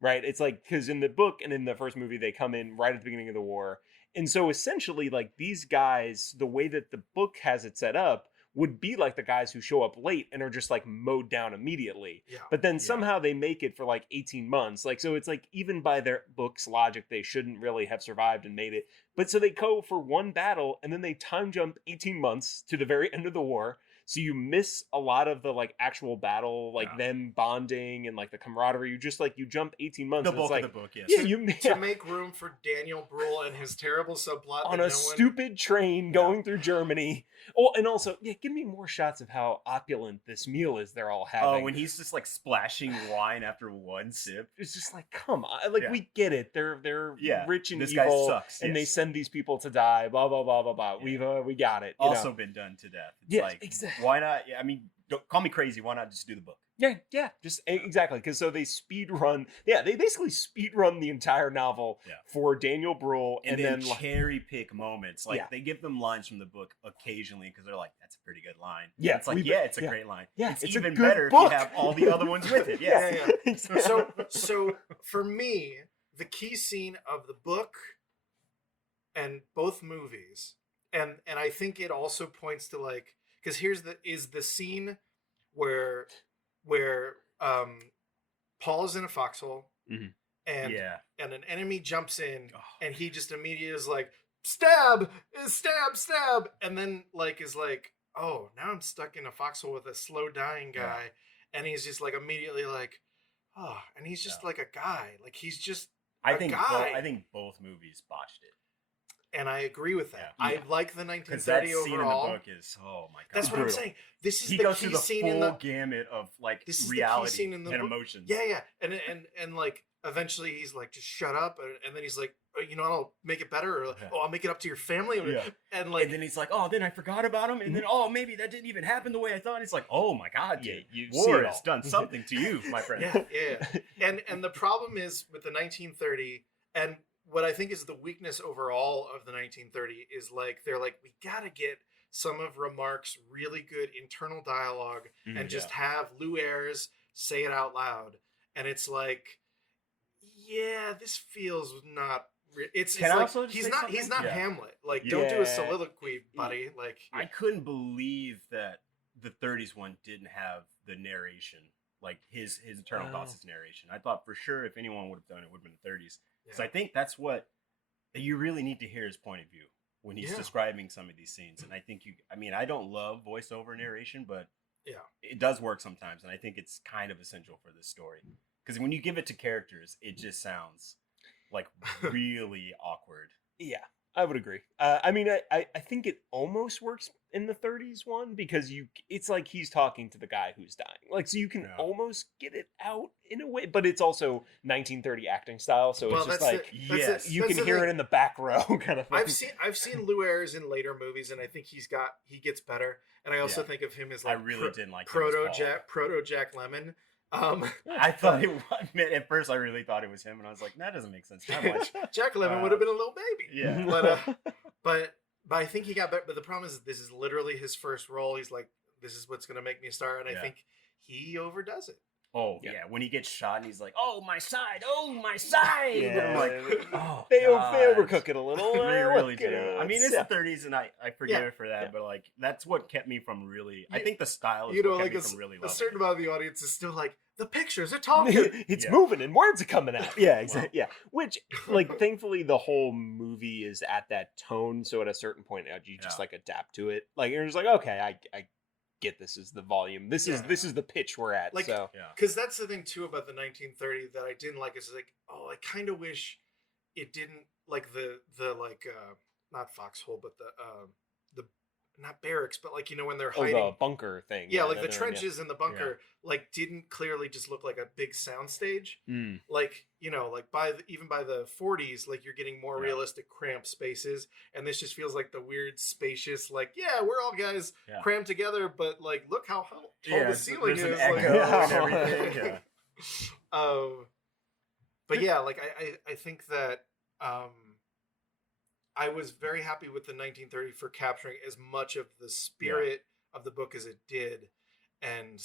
right? It's like, because in the book and in the first movie, they come in right at the beginning of the war. And so essentially, like, these guys, the way that the book has it set up, would be like the guys who show up late and are just like mowed down immediately. Yeah. But then somehow they make it for like 18 months. Like, so it's like, even by their book's logic, they shouldn't really have survived and made it. But so they go for one battle and then they time jump 18 months to the very end of the war. So you miss a lot of the like actual battle, like them bonding and like the camaraderie. You just like, you jump 18 months. The bulk of the book, yes. To make room for Daniel Bruhl and his terrible subplot on a stupid train going through Germany. Oh, and also, give me more shots of how opulent this meal is they're all having. Oh, when he's just like splashing wine after one sip. It's just like, come on. Like, we get it. They're rich and this evil. Guy sucks, and they send these people to die, blah, blah, blah, blah, blah. We got it. Also been done to death. It's like, exactly. Why not? I mean, don't call me crazy. Why not just do the book? Yeah, just exactly. Because so they speed run. Yeah, they basically speed run the entire novel for Daniel Bruhl, and then cherry pick moments. Like they give them lines from the book occasionally because they're like, "That's a pretty good line." Yeah, it's like, it's a great line. Yeah, it's even better if you have all the other ones with it. Yeah. So for me, the key scene of the book and both movies, and I think it also points to like, because is the scene where Paul is in a foxhole and an enemy jumps in and he just immediately is like, stab, and then like is like, oh, now I'm stuck in a foxhole with a slow dying guy, and he's just like immediately like, oh, and he's just like a guy, like he's just I think both movies botched it. And I agree with that. I like the 1930 overall. Scene in the book is, oh my god, that's what I'm saying. This is he the goes key through the scene full in the gamut of like this is reality the key scene in the and book. emotions. Yeah, and like eventually he's like, just shut up, and then he's like, oh, you know, I'll make it better, or like, oh, I'll make it up to your family, and like, and then he's like, oh, then I forgot about him, and then oh, maybe that didn't even happen the way I thought. It's like, oh my god, war has done something to you, my friend. And the problem is with the 1930 and. What I think is the weakness overall of the 1930 is like, they're like, we got to get some of Remarque's really good internal dialogue and just have Lou Ayres say it out loud. And it's like, this feels not, he's not Hamlet. Like, don't do a soliloquy, buddy. Like, I couldn't believe that the 30s one didn't have the narration, like his internal thoughts, his narration. I thought for sure if anyone would have done it, would have been the 30s. Because I think that's what you really need to hear his point of view when he's describing some of these scenes. And I think I don't love voiceover narration, but it does work sometimes. And I think it's kind of essential for this story. Because when you give it to characters, it just sounds like really awkward. Yeah, I would agree. I think it almost works in the 30s one because it's like he's talking to the guy who's dying. Like, so you can almost get it out in a way, but it's also 1930 acting style. So it's just like, you can hear it in the back row kind of thing. I've seen Lou Ayres in later movies, and I think he gets better. And I also think of him as like, I really didn't like proto Jack Lemmon. I thought at first I really thought it was him, and I was like, that doesn't make sense that much. Jack Lemmon would have been a little baby. Yeah. But I think he got better. But the problem is, this is literally his first role. He's like, this is what's going to make me a star. And I think he overdoes it. Oh, yeah. When he gets shot and he's like, oh, my side. Yeah. I'm like, oh, they overcook it a little. They really do. I mean, it's the 30s, and I forgive it for that. But, like, that's what kept me from really... I think the style is what kept me from really loving a certain amount of the audience is still like, the pictures are talking. It's moving and words are coming out. Yeah, exactly. Yeah. Which, like, thankfully, the whole movie is at that tone. So at a certain point, you just, like, adapt to it. Like, you're just like, okay, I get this is the volume. This is the pitch we're at. Like, so because that's the thing too about the 1930 that I didn't like, is like, oh, I kind of wish it didn't, like the like not foxhole, but the not barracks, but like, when they're hiding. the bunker thing. Yeah, like the trenches in the bunker, like didn't clearly just look like a big sound stage. Like, like even by the 40s, like you're getting more realistic cramped spaces. And this just feels like the weird spacious, like, we're all guys crammed together, but like, look how tall the ceiling is. Like, and everything. But yeah, like I think that I was very happy with the 1930 for capturing as much of the spirit of the book as it did, and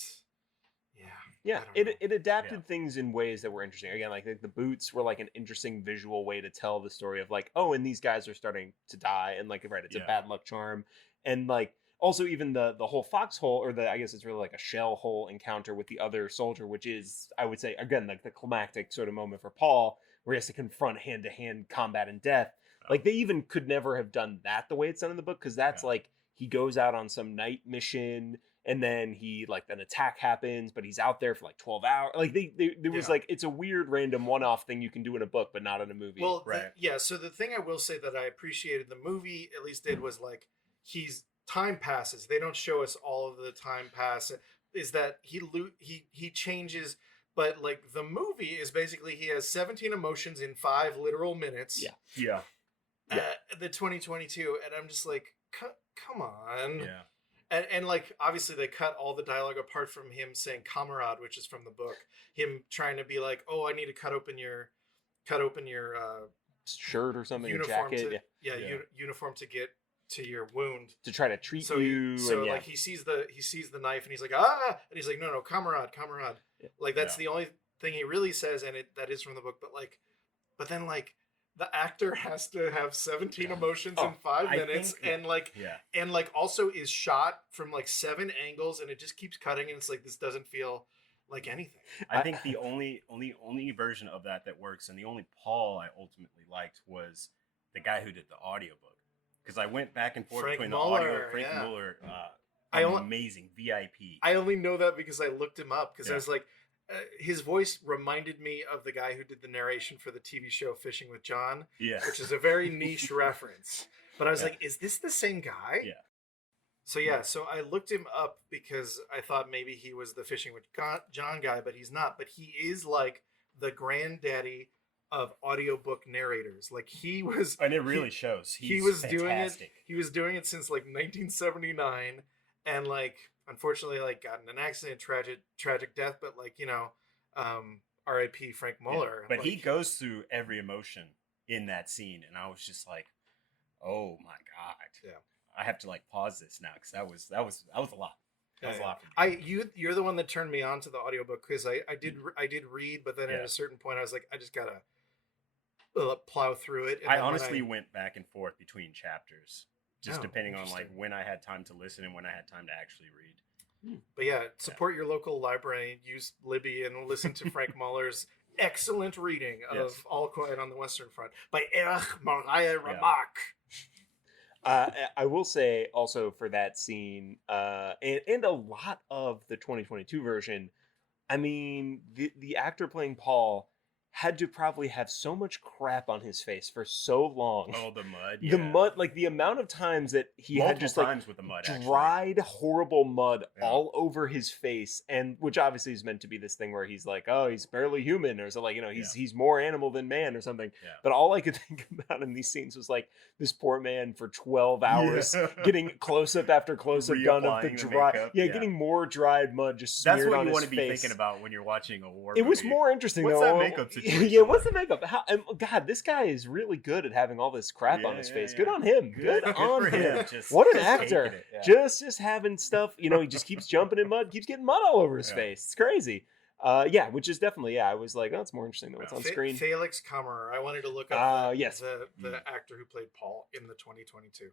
it adapted things in ways that were interesting. Again, like the boots were like an interesting visual way to tell the story of like, oh, and these guys are starting to die, and like it's a bad luck charm, and like also even the whole foxhole, or I guess it's really like a shell hole encounter with the other soldier, which is, I would say, again, like the climactic sort of moment for Paul, where he has to confront hand-to-hand combat and death. Like they even could never have done that the way it's done in the book, because that's like he goes out on some night mission and then an attack happens, but he's out there for like 12 hours. Like there was like, it's a weird random one-off thing you can do in a book, but not in a movie. Well, so the thing I will say that I appreciated the movie at least did was like time passes. They don't show us all of the time pass. Is that he changes. But like the movie is basically he has 17 emotions in 5 literal minutes. Yeah. The 2022, and I'm just like, come on. And like obviously they cut all the dialogue apart from him saying "comrade," which is from the book. Him trying to be like, "Oh, I need to cut open your shirt or something, uniform jacket, uniform to get to your wound to try to treat you." So like he sees the knife and he's like, and he's like, no, comrade. Like that's the only thing he really says, and that is from the book. But then like the actor has to have 17 emotions in 5 minutes, and also is shot from like 7 angles, and it just keeps cutting, and it's like, this doesn't feel like anything. I think the only version of that works, and the only Paul I ultimately liked was the guy who did the audiobook, because I went back and forth between the audio. Frank Muller, amazing VIP. I only know that because I looked him up, because I was like, his voice reminded me of the guy who did the narration for the TV show Fishing with John, which is a very niche reference. But I was like, is this the same guy? So I looked him up because I thought maybe he was the Fishing with John guy, but he's not. But he is like the granddaddy of audiobook narrators. Like he was, and it really shows. He was fantastic. Doing it. He was doing it since like 1979, and like, unfortunately, like got in an accident, tragic death, but like, R.I.P. Frank Muller. But like, he goes through every emotion in that scene, and I was just like, oh my god, I have to like pause this now, because that was a lot. That was a lot for me. You're the one that turned me on to the audiobook, because I did read, but then at a certain point I was like, I just gotta plow through it. And I honestly went back and forth between chapters, just depending on like when I had time to listen and when I had time to actually read. But support your local library, use Libby, and listen to Frank Muller's excellent reading of All Quiet on the Western Front by Erich Maria Remarque. I will say also for that scene, and a lot of the 2022 version, I mean, the actor playing Paul had to probably have so much crap on his face for so long. Oh, the mud. The mud, like the amount of times that he had just like with the mud, dried, horrible mud all over his face, and which obviously is meant to be this thing where he's like, oh, he's barely human, or so, like, he's more animal than man or something. But all I could think about in these scenes was like this poor man for 12 hours getting close up after close up done of the dry, getting more dried mud just smeared on his face. That's what you want to be thinking about when you're watching a war movie. It was more interesting. What's though. That makeup situation? Yeah, what's the makeup? God, this guy is really good at having all this crap on his face. Good on him. Good on him. What an actor. Just having stuff, he just keeps jumping in mud, keeps getting mud all over his face. It's crazy. Which is definitely, I was like, oh, it's more interesting than what's on screen. Felix Kammerer. I wanted to look up the actor who played Paul in the 2022.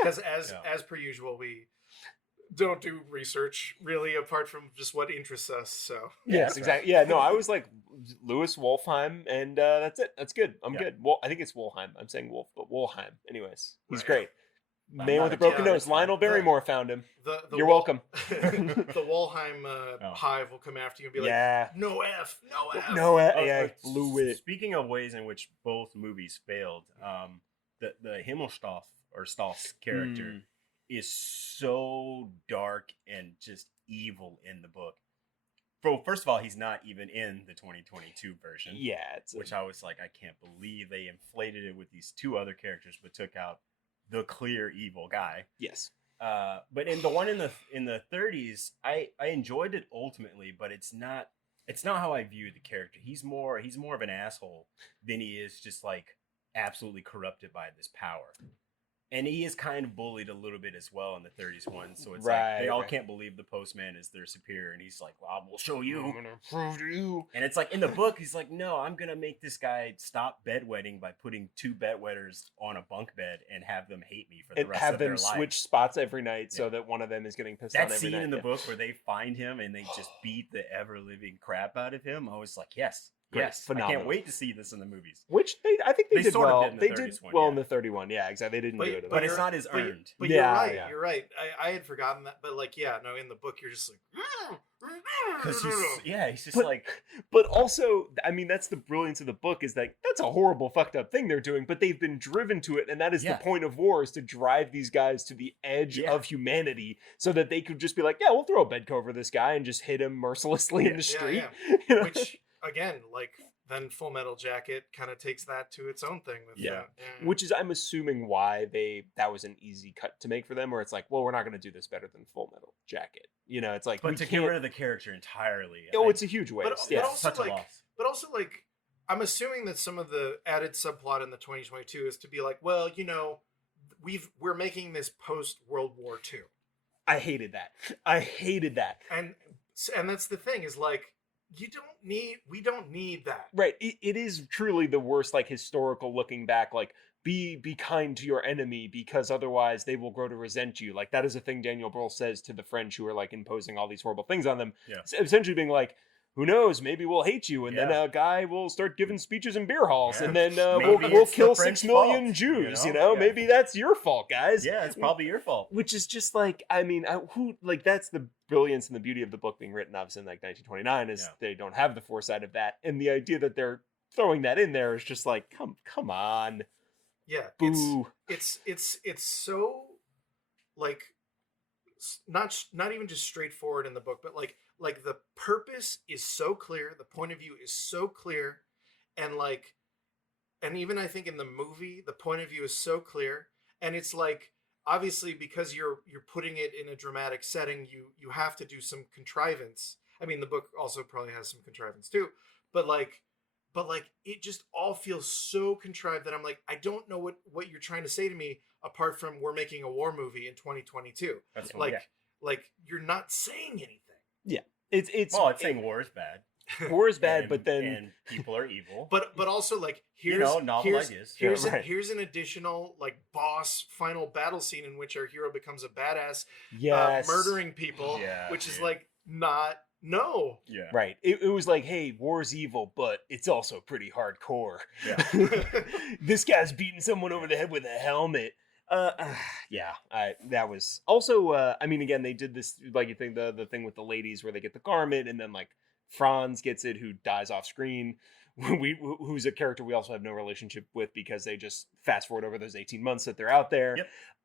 Because as per usual, we don't do research really apart from just what interests us. So yes, exactly. Yeah, no, I was like Lewis Wolfheim, and that's it. That's good. I'm good. Well, I think it's Wolfheim. I'm saying Wolf, but Wolfheim. Anyways, he's great. Man with a broken nose. Lionel Barrymore found him. You're welcome. The Wolfheim hive will come after you and be like, no F. Yeah, blew it. Speaking of ways in which both movies failed, the Himmelstoff or Stoff's character is so dark and just evil in the book. Well, first of all, he's not even in the 2022 version. Yeah, which I was like, I can't believe they inflated it with these 2 other characters, but took out the clear evil guy. Yes. But in the one in the 30s, I enjoyed it ultimately, but it's not how I view the character. He's more of an asshole than he is just like absolutely corrupted by this power. And he is kind of bullied a little bit as well in the 30s one. So it's like they all can't believe the postman is their superior. And he's like, well, I will show you. I'm going to prove to you. And it's like in the book, he's like, no, I'm going to make this guy stop bedwetting by putting 2 bedwetters on a bunk bed and have them hate me for the rest of their life. And have them switch spots every night so that one of them is getting pissed on every night. That scene in the book where they find him and they just beat the ever-living crap out of him, I was like, yes. Yes, phenomenal. I can't wait to see this in the movies. Which I think they did sort well. Of did in the 30s one, in the 31. Yeah, exactly. They didn't do it. But it's not as earned. But you're right. Yeah. You're right. I had forgotten that. But like, yeah, no, in the book, you're just like, because he's just like. But also, I mean, that's the brilliance of the book is that that's a horrible, fucked up thing they're doing. But they've been driven to it, and that is the point of war: is to drive these guys to the edge of humanity, so that they could just be like, yeah, we'll throw a bed cover this guy and just hit him mercilessly in the street. Yeah. You know? Which again, like. Then Full Metal Jacket kind of takes that to its own thing. Which is, I'm assuming, why that was an easy cut to make for them, where it's like, well, we're not going to do this better than Full Metal Jacket. You know, it's like, but to get rid of the character entirely. It's a huge waste. But also, such a loss. But also, like, I'm assuming that some of the added subplot in the 2022 is to be like, well, you know, we're making this post World War II. I hated that. And that's the thing is like. We don't need that. Right. It is truly the worst, like, historical looking back, like, be kind to your enemy because otherwise they will grow to resent you. Like, that is a thing Daniel Brühl says to the French who are, like, imposing all these horrible things on them. Yeah. Essentially being like, who knows, maybe we'll hate you. And then a guy will start giving speeces in beer halls. And then we'll kill 6 million fault, Jews, you know? Maybe that's your fault, guys. Yeah, it's probably your fault. Which is just like, I mean, that's the brilliance and the beauty of the book being written, obviously, in like 1929, is they don't have the foresight of that. And the idea that they're throwing that in there is just like, come on. Yeah. Boo. It's so, like, not even just straightforward in the book, but like the purpose is so clear, the point of view is so clear, and even I think in the movie the point of view is so clear, and it's like obviously because you're putting it in a dramatic setting, you have to do some contrivance. I mean, the book also probably has some contrivance too, but it just all feels so contrived that I'm like, I don't know what you're trying to say to me apart from we're making a war movie in 2022. That's like you're not saying anything. Yeah, it's saying war is bad. War is bad, but then people are evil. But also like here's an additional like boss final battle scene in which our hero becomes a badass, murdering people, which is like not. No. Yeah. Right. It was like, hey, war's evil, but it's also pretty hardcore. Yeah. This guy's beating someone over the head with a helmet. That was also, I mean, again, they did this, like, you think the thing with the ladies where they get the garment and then like Franz gets it, who dies off screen, who's a character we also have no relationship with because they just fast forward over those 18 months that they're out there.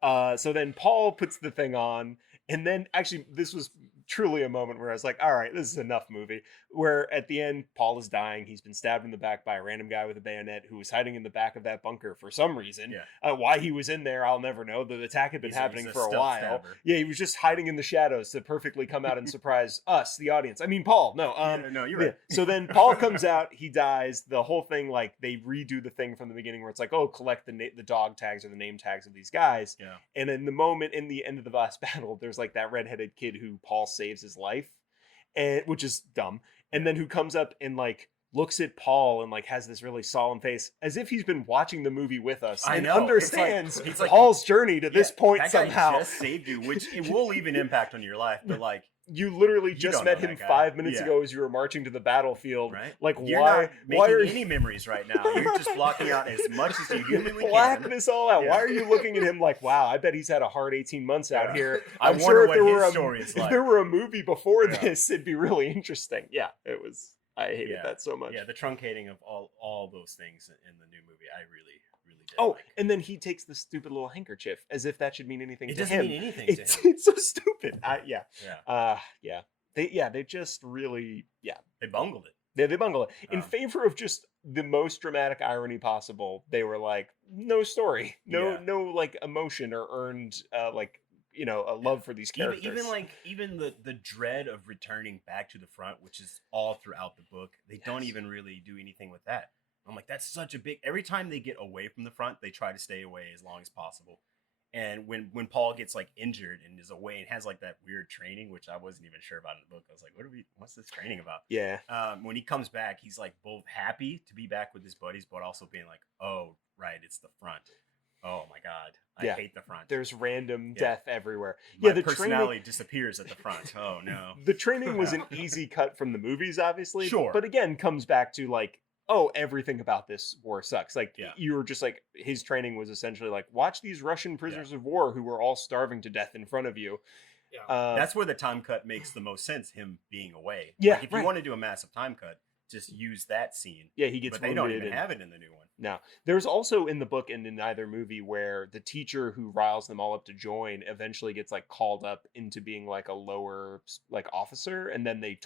Yep. So then Paul puts the thing on, and then actually this was truly a moment where I was like, all right, this is enough movie, where at the end, Paul is dying. He's been stabbed in the back by a random guy with a bayonet who was hiding in the back of that bunker for some reason. Yeah. Why he was in there, I'll never know. The attack had been happening for a while. Stabber. Yeah, he was just hiding in the shadows to perfectly come out and surprise us, the audience. I mean, Paul, no. No, you're right. So then Paul comes out, he dies. The whole thing, like, they redo the thing from the beginning where it's like, oh, collect the dog tags or the name tags of these guys. Yeah. And in the moment, in the end of the last battle, there's like that redheaded kid who Paul saves his life, and which is dumb, and then who comes up and like looks at Paul and like has this really solemn face as if he's been watching the movie with us and understands it's like Paul's journey to this point that somehow. Guy just saved you, which it will leave an impact on your life, but like you literally just met him 5 minutes ago as you were marching to the battlefield. Right? Like, you're not making any memories right now. You're just blocking out as much as you humanly can. Black this all out. Yeah. Why are you looking at him like, wow, I bet he's had a hard 18 months out here. I wonder what his story is like. If there were a movie before this, it'd be really interesting. Yeah, it was. I hated that so much. Yeah, the truncating of all those things in the new movie, I really, really did. Oh, and then he takes the stupid little handkerchief as if that should mean anything it to doesn't him. mean anything to him. It's so stupid. Yeah. Yeah. They just really, They bungled it. They bungle it. In favor of just the most dramatic irony possible, they were like, no story, no like emotion or earned like, you know, a love for these characters. Even the dread of returning back to the front, which is all throughout the book, they don't even really do anything with that. I'm like, that's such a big. Every time they get away from the front, they try to stay away as long as possible. And when Paul gets like injured and is away and has like that weird training, which I wasn't even sure about in the book, I was like, what's this training about? Yeah. When he comes back, he's like both happy to be back with his buddies, but also being like, oh, right, it's the front. Oh my God, I hate the front. There's random death everywhere. My personality disappears at the front. Oh no. The training was an easy cut from the movies, obviously. Sure. But again, comes back to like, oh, everything about this war sucks. Like you were just like, his training was essentially like, watch these Russian prisoners of war who were all starving to death in front of you. Yeah. That's where the time cut makes the most sense, him being away. Yeah. Like if you want to do a massive time cut, just use that scene. Yeah, he gets. But they don't even have it in the new one. No, there's also in the book and in either movie where the teacher who riles them all up to join eventually gets like called up into being like a lower like officer, and then they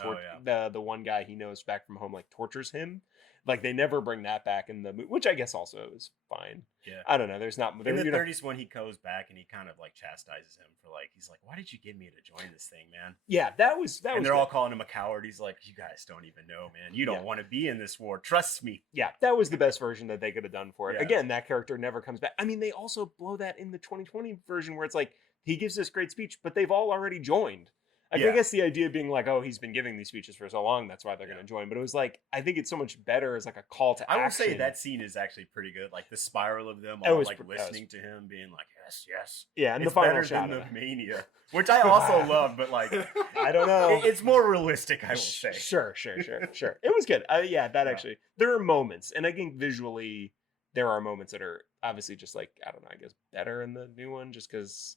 the one guy he knows back from home like tortures him. Like they never bring that back in the movie, which I guess also is fine. Yeah, I don't know. There's not in the 30s when he goes back and he kind of like chastises him for like he's like, why did you get me to join this thing, man? Yeah, that was. And they're all calling him a coward. He's like, you guys don't even know, man. You don't want to be in this war. Trust me. Yeah, that was the best version that they could have done for it. Yeah. Again, that character never comes back. I mean, they also blow that in the 2020 version where it's like he gives this great speech, but they've all already joined. I guess the idea being like, oh, he's been giving these speeches for so long, that's why they're going to join. But it was like, I think it's so much better as like a call to action. I would say that scene is actually pretty good. Like the spiral of them all like listening to him, being like, yes, yes. Yeah, and it's the final better shot than the mania, which I also love, but like, I don't know. It's more realistic, I will say. Sure. It was good. Actually, there are moments. And I think visually, there are moments that are obviously just like, I don't know, I guess better in the new one just because...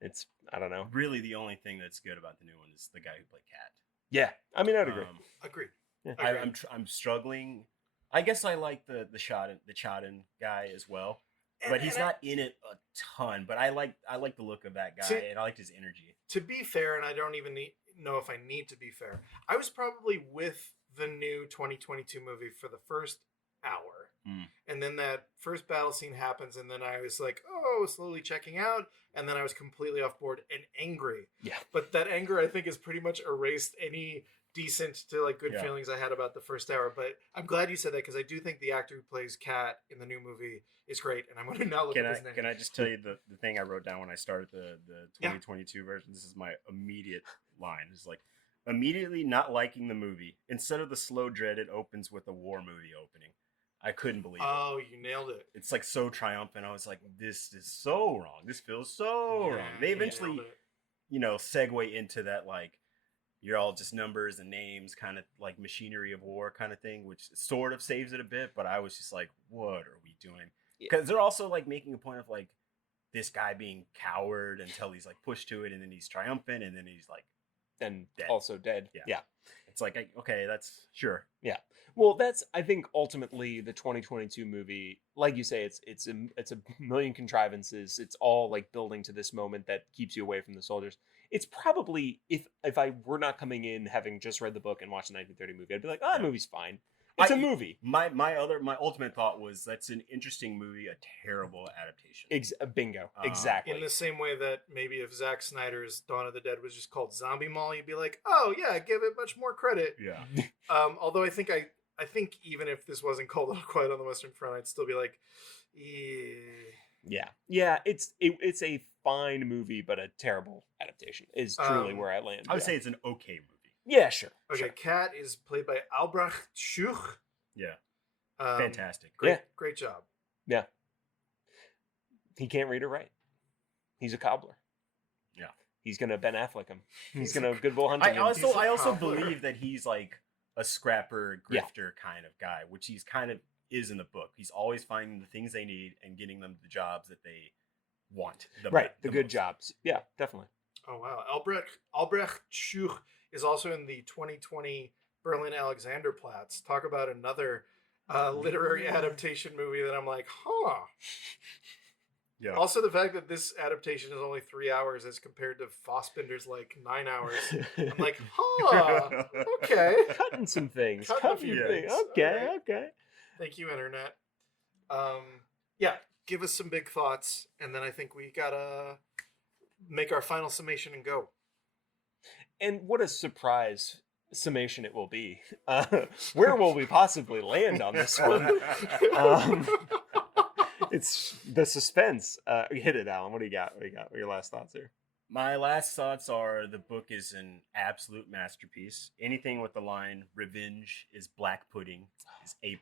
It's, I don't know. Really, the only thing that's good about the new one is the guy who played Cat. Yeah, I mean, I'd agree. Agreed. Yeah. I'm struggling. I guess I like the Chadin guy as well, but he's not in it a ton. But I like the look of that guy, and I liked his energy. To be fair, and I don't even know if I need to be fair, I was probably with the new 2022 movie for the first hour. And then that first battle scene happens, and then I was like, oh, slowly checking out, and then I was completely off board and angry. Yeah. But that anger, I think, has pretty much erased any decent to like good feelings I had about the first hour. But I'm glad you said that because I do think the actor who plays Cat in the new movie is great, and I'm going to now look at his name. Can I just tell you the thing I wrote down when I started the 2022 version? This is my immediate line. It's like, immediately not liking the movie. Instead of the slow dread, it opens with a war movie opening. I couldn't believe it. Oh, you nailed it. It's like so triumphant. I was like, this is so wrong. This feels so wrong. They eventually, segue into that, like, you're all just numbers and names, kind of like machinery of war kind of thing, which sort of saves it a bit. But I was just like, what are we doing? Because they're also like making a point of like this guy being coward until he's like pushed to it. And then he's triumphant. And then he's like, and also dead. Yeah. It's like, okay, that's sure. Yeah. Well, that's, I think, ultimately the 2022 movie, like you say, it's a million contrivances. It's all like building to this moment that keeps you away from the soldiers. It's probably, if I were not coming in having just read the book and watched the 1930 movie, I'd be like, oh, that movie's fine. It's a movie. My ultimate thought was that's an interesting movie, a terrible adaptation. Bingo. Exactly. In the same way that maybe if Zack Snyder's Dawn of the Dead was just called Zombie Mall, you'd be like, oh yeah, give it much more credit. Yeah. Although I think even if this wasn't called All Quiet on the Western Front, I'd still be like, yeah. It's a fine movie, but a terrible adaptation is truly where I land. I would say it's an okay movie. Yeah, sure. Okay, sure. Cat is played by Albrecht Schuch. Yeah. Fantastic. Great job. Yeah. He can't read or write. He's a cobbler. Yeah. He's going to Ben Affleck him. He's going to Good Bull Hunting him. I also believe that he's like a scrapper, grifter kind of guy, which he's kind of is in the book. He's always finding the things they need and getting them the jobs that they want. The good jobs. Yeah, definitely. Oh, wow. Albrecht Schuch is also in the 2020 Berlin Alexanderplatz. Talk about another literary adaptation movie that I'm like, huh. Yeah. Also, the fact that this adaptation is only 3 hours as compared to Fassbinder's like 9 hours. I'm like, huh. Okay. Cutting some things. Cutting a few things. Okay, All right. okay. Thank you, Internet. Yeah, give us some big thoughts, and then I think we gotta make our final summation and go. And what a surprise summation it will be. Where will we possibly land on this one? It's the suspense. Hit it, Alan. What do you got? What are your last thoughts here? My last thoughts are the book is an absolute masterpiece. Anything with the line "revenge is black pudding" is A+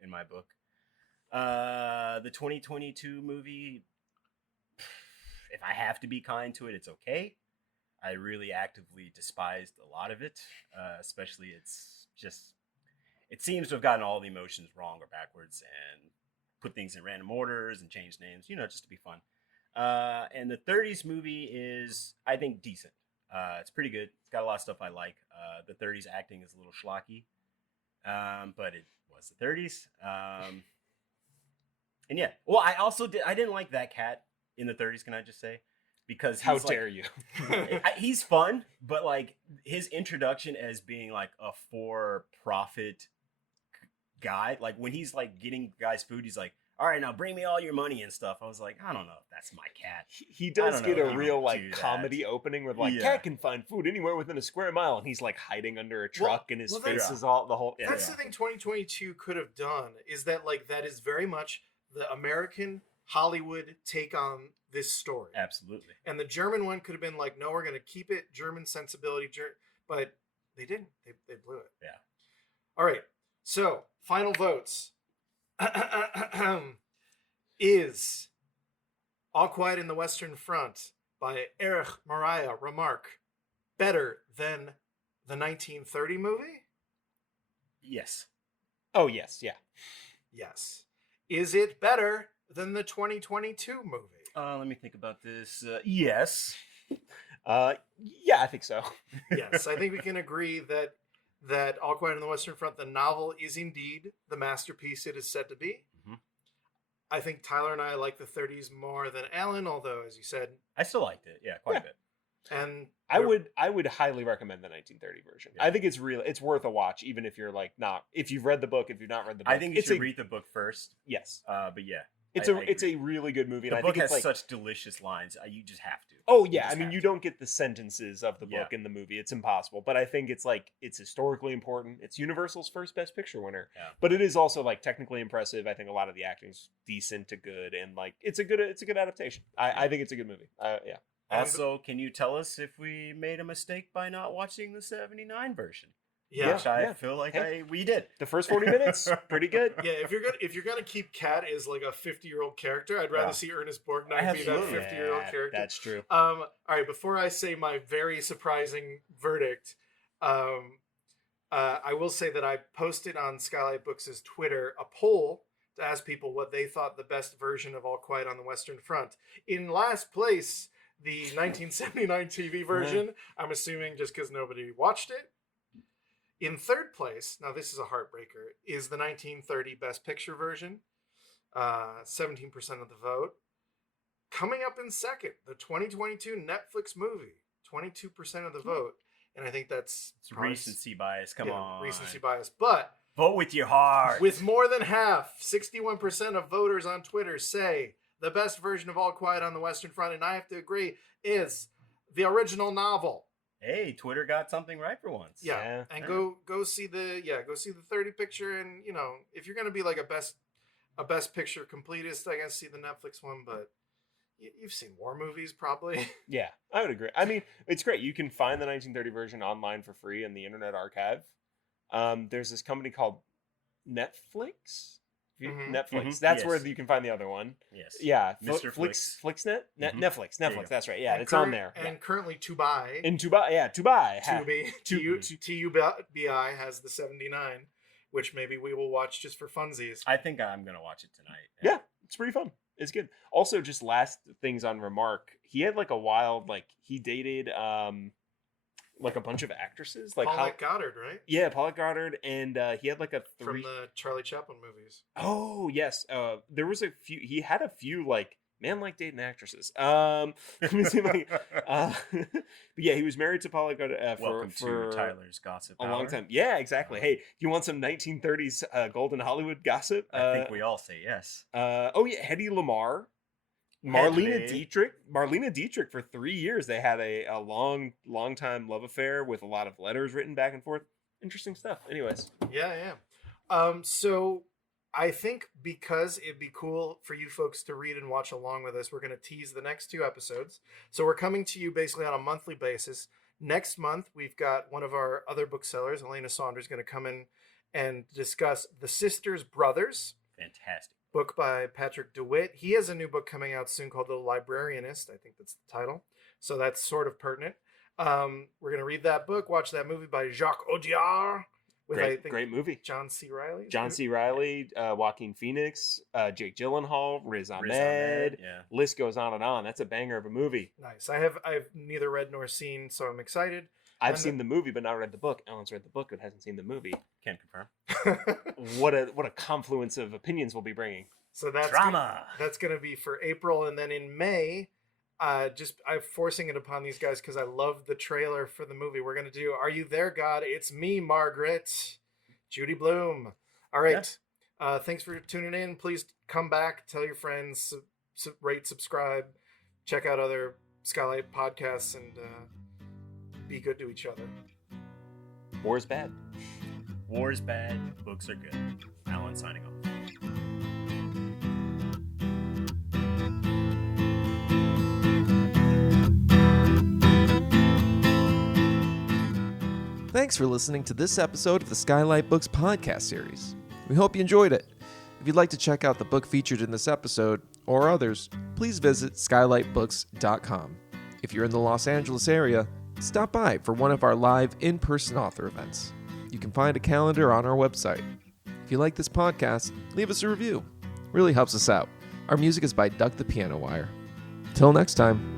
in my book. The 2022 movie, if I have to be kind to it, it's okay. I really actively despised a lot of it, especially it seems to have gotten all the emotions wrong or backwards and put things in random orders and change names, just to be fun. And the 30s movie is, I think, decent. It's pretty good. It's got a lot of stuff I like. The 30s acting is a little schlocky, but it was the 30s. And yeah, well, I didn't like that cat in the 30s, can I just say? Because how dare you? He's fun, but like his introduction as being like a for-profit guy, like when he's like getting guys food, he's like, all right, now bring me all your money and stuff. I was like, I don't know if that's my cat. He does get a real like comedy opening with like, cat can find food anywhere within a square mile, and he's like hiding under a truck, and his face is all the whole. That's the thing 2022 could have done, is that like that is very much the American Hollywood take on this story. Absolutely. And the German one could have been like, no, we're going to keep it German sensibility, but they didn't. They blew it. Yeah. All right. So, final votes. Is All Quiet in the Western Front by Erich Maria Remarque better than the 1930 movie? Yes. Oh, yes. Yeah. Yes. Is it better than the 2022 movie? Let me think about this. Yes. Yeah, I think so. Yes, I think we can agree that All Quiet on the Western Front, the novel, is indeed the masterpiece it is said to be. Mm-hmm. I think Tyler and I like the 30s more than Allan, although, as you said, I still liked it. Yeah, quite a bit. And I would highly recommend the 1930 version. Yeah. I think it's worth a watch, even if you're like not, if you've read the book, if you've not read the book. I think you should read the book first. Yes. But yeah. It's a really good movie. The and book I think has it's like, such delicious lines. You just have to. Oh yeah, I mean you don't get the sentences of the book in the movie. It's impossible. But I think it's historically important. It's Universal's first Best Picture winner. Yeah. But it is also like technically impressive. I think a lot of the acting's decent to good, and like it's a good adaptation. I think it's a good movie. Yeah. Also, can you tell us if we made a mistake by not watching the 79 version? Yeah, which I feel like we did. The first 40 minutes, pretty good. Yeah, if you're gonna keep Cat as like a 50-year-old character, I'd rather see Ernest Borgnine be that 50-year-old character. That's true. All right, before I say my very surprising verdict, I will say that I posted on Skylight Books' Twitter a poll to ask people what they thought the best version of All Quiet on the Western Front. In last place, the 1979 TV version. I'm assuming just because nobody watched it. In third place, now this is a heartbreaker, is the 1930 Best Picture version, 17% of the vote. Coming up in second, the 2022 Netflix movie, 22% of the vote. And I think that's recency bias. Come on. Recency bias. But vote with your heart. With more than half, 61% of voters on Twitter say the best version of All Quiet on the Western Front, and I have to agree, is the original novel. Hey, Twitter got something right for once. Yeah. And go see the 30 picture, and if you're gonna be like a best picture completist, I guess see the Netflix one, but you've seen war movies probably. Yeah, I would agree. I mean, it's great. You can find the 1930 version online for free in the Internet Archive. There's this company called Netflix. Mm-hmm. Netflix. Mm-hmm. That's where you can find the other one. Yes. Yeah. Mr. Flixnet? Mm-hmm. Netflix. That's right. Yeah, and it's on there. And currently Tubi. Tubi. Tubi has the 79, which maybe we will watch just for funsies. I think I'm going to watch it tonight. Yeah, it's pretty fun. It's good. Also, just last things on Remarque. He had like a wild, he dated, like a bunch of actresses, like Paulette Goddard, right? Yeah, Paulette Goddard, and he had like a from the Charlie Chaplin movies. Oh yes, there was a few. He had a few like man like dating actresses. Let me see but yeah, he was married to Paulette Goddard Welcome for to Tyler's Gossip a Hour. long time. Yeah, exactly. Hey, you want some 1930s golden Hollywood gossip? I think we all say yes. Oh yeah, Hedy Lamarr. Marlene Dietrich for 3 years. They had a long time love affair with a lot of letters written back and forth. Interesting stuff. Anyways. Yeah. So I think because it'd be cool for you folks to read and watch along with us, we're going to tease the next 2 episodes. So we're coming to you basically on a monthly basis. Next month, we've got one of our other booksellers, Elena Saunders, going to come in and discuss The Sisters Brothers. Fantastic. Book by Patrick DeWitt. He has a new book coming out soon called The Librarianist. I think that's the title. So that's sort of pertinent. We're going to read that book, watch that movie by Jacques Audiard. Great movie. John C. Reilly, Joaquin Phoenix, Jake Gyllenhaal, Riz Ahmed. Yeah. List goes on and on. That's a banger of a movie. Nice. I've neither read nor seen, so I'm excited. I've seen the movie, but not read the book. Alan's read the book, but hasn't seen the movie. Can confirm. What a confluence of opinions we'll be bringing. So that's drama. That's going to be for April, and then in May, I'm forcing it upon these guys because I love the trailer for the movie. We're going to do Are You There, God? It's Me, Margaret. Judy Blume. All right. Yeah. Thanks for tuning in. Please come back. Tell your friends. Rate, subscribe. Check out other Skylight podcasts, and be good to each other. War's bad. War's bad. Books are good. Allan signing off. Thanks for listening to this episode of the Skylight Books podcast series. We hope you enjoyed it. If you'd like to check out the book featured in this episode, or others, please visit skylightbooks.com. If you're in the Los Angeles area, stop by for one of our live in-person author events. You can find a calendar on our website. If you like this podcast, leave us a review. Really helps us out. Our music is by Duck the Piano Wire. Till next time.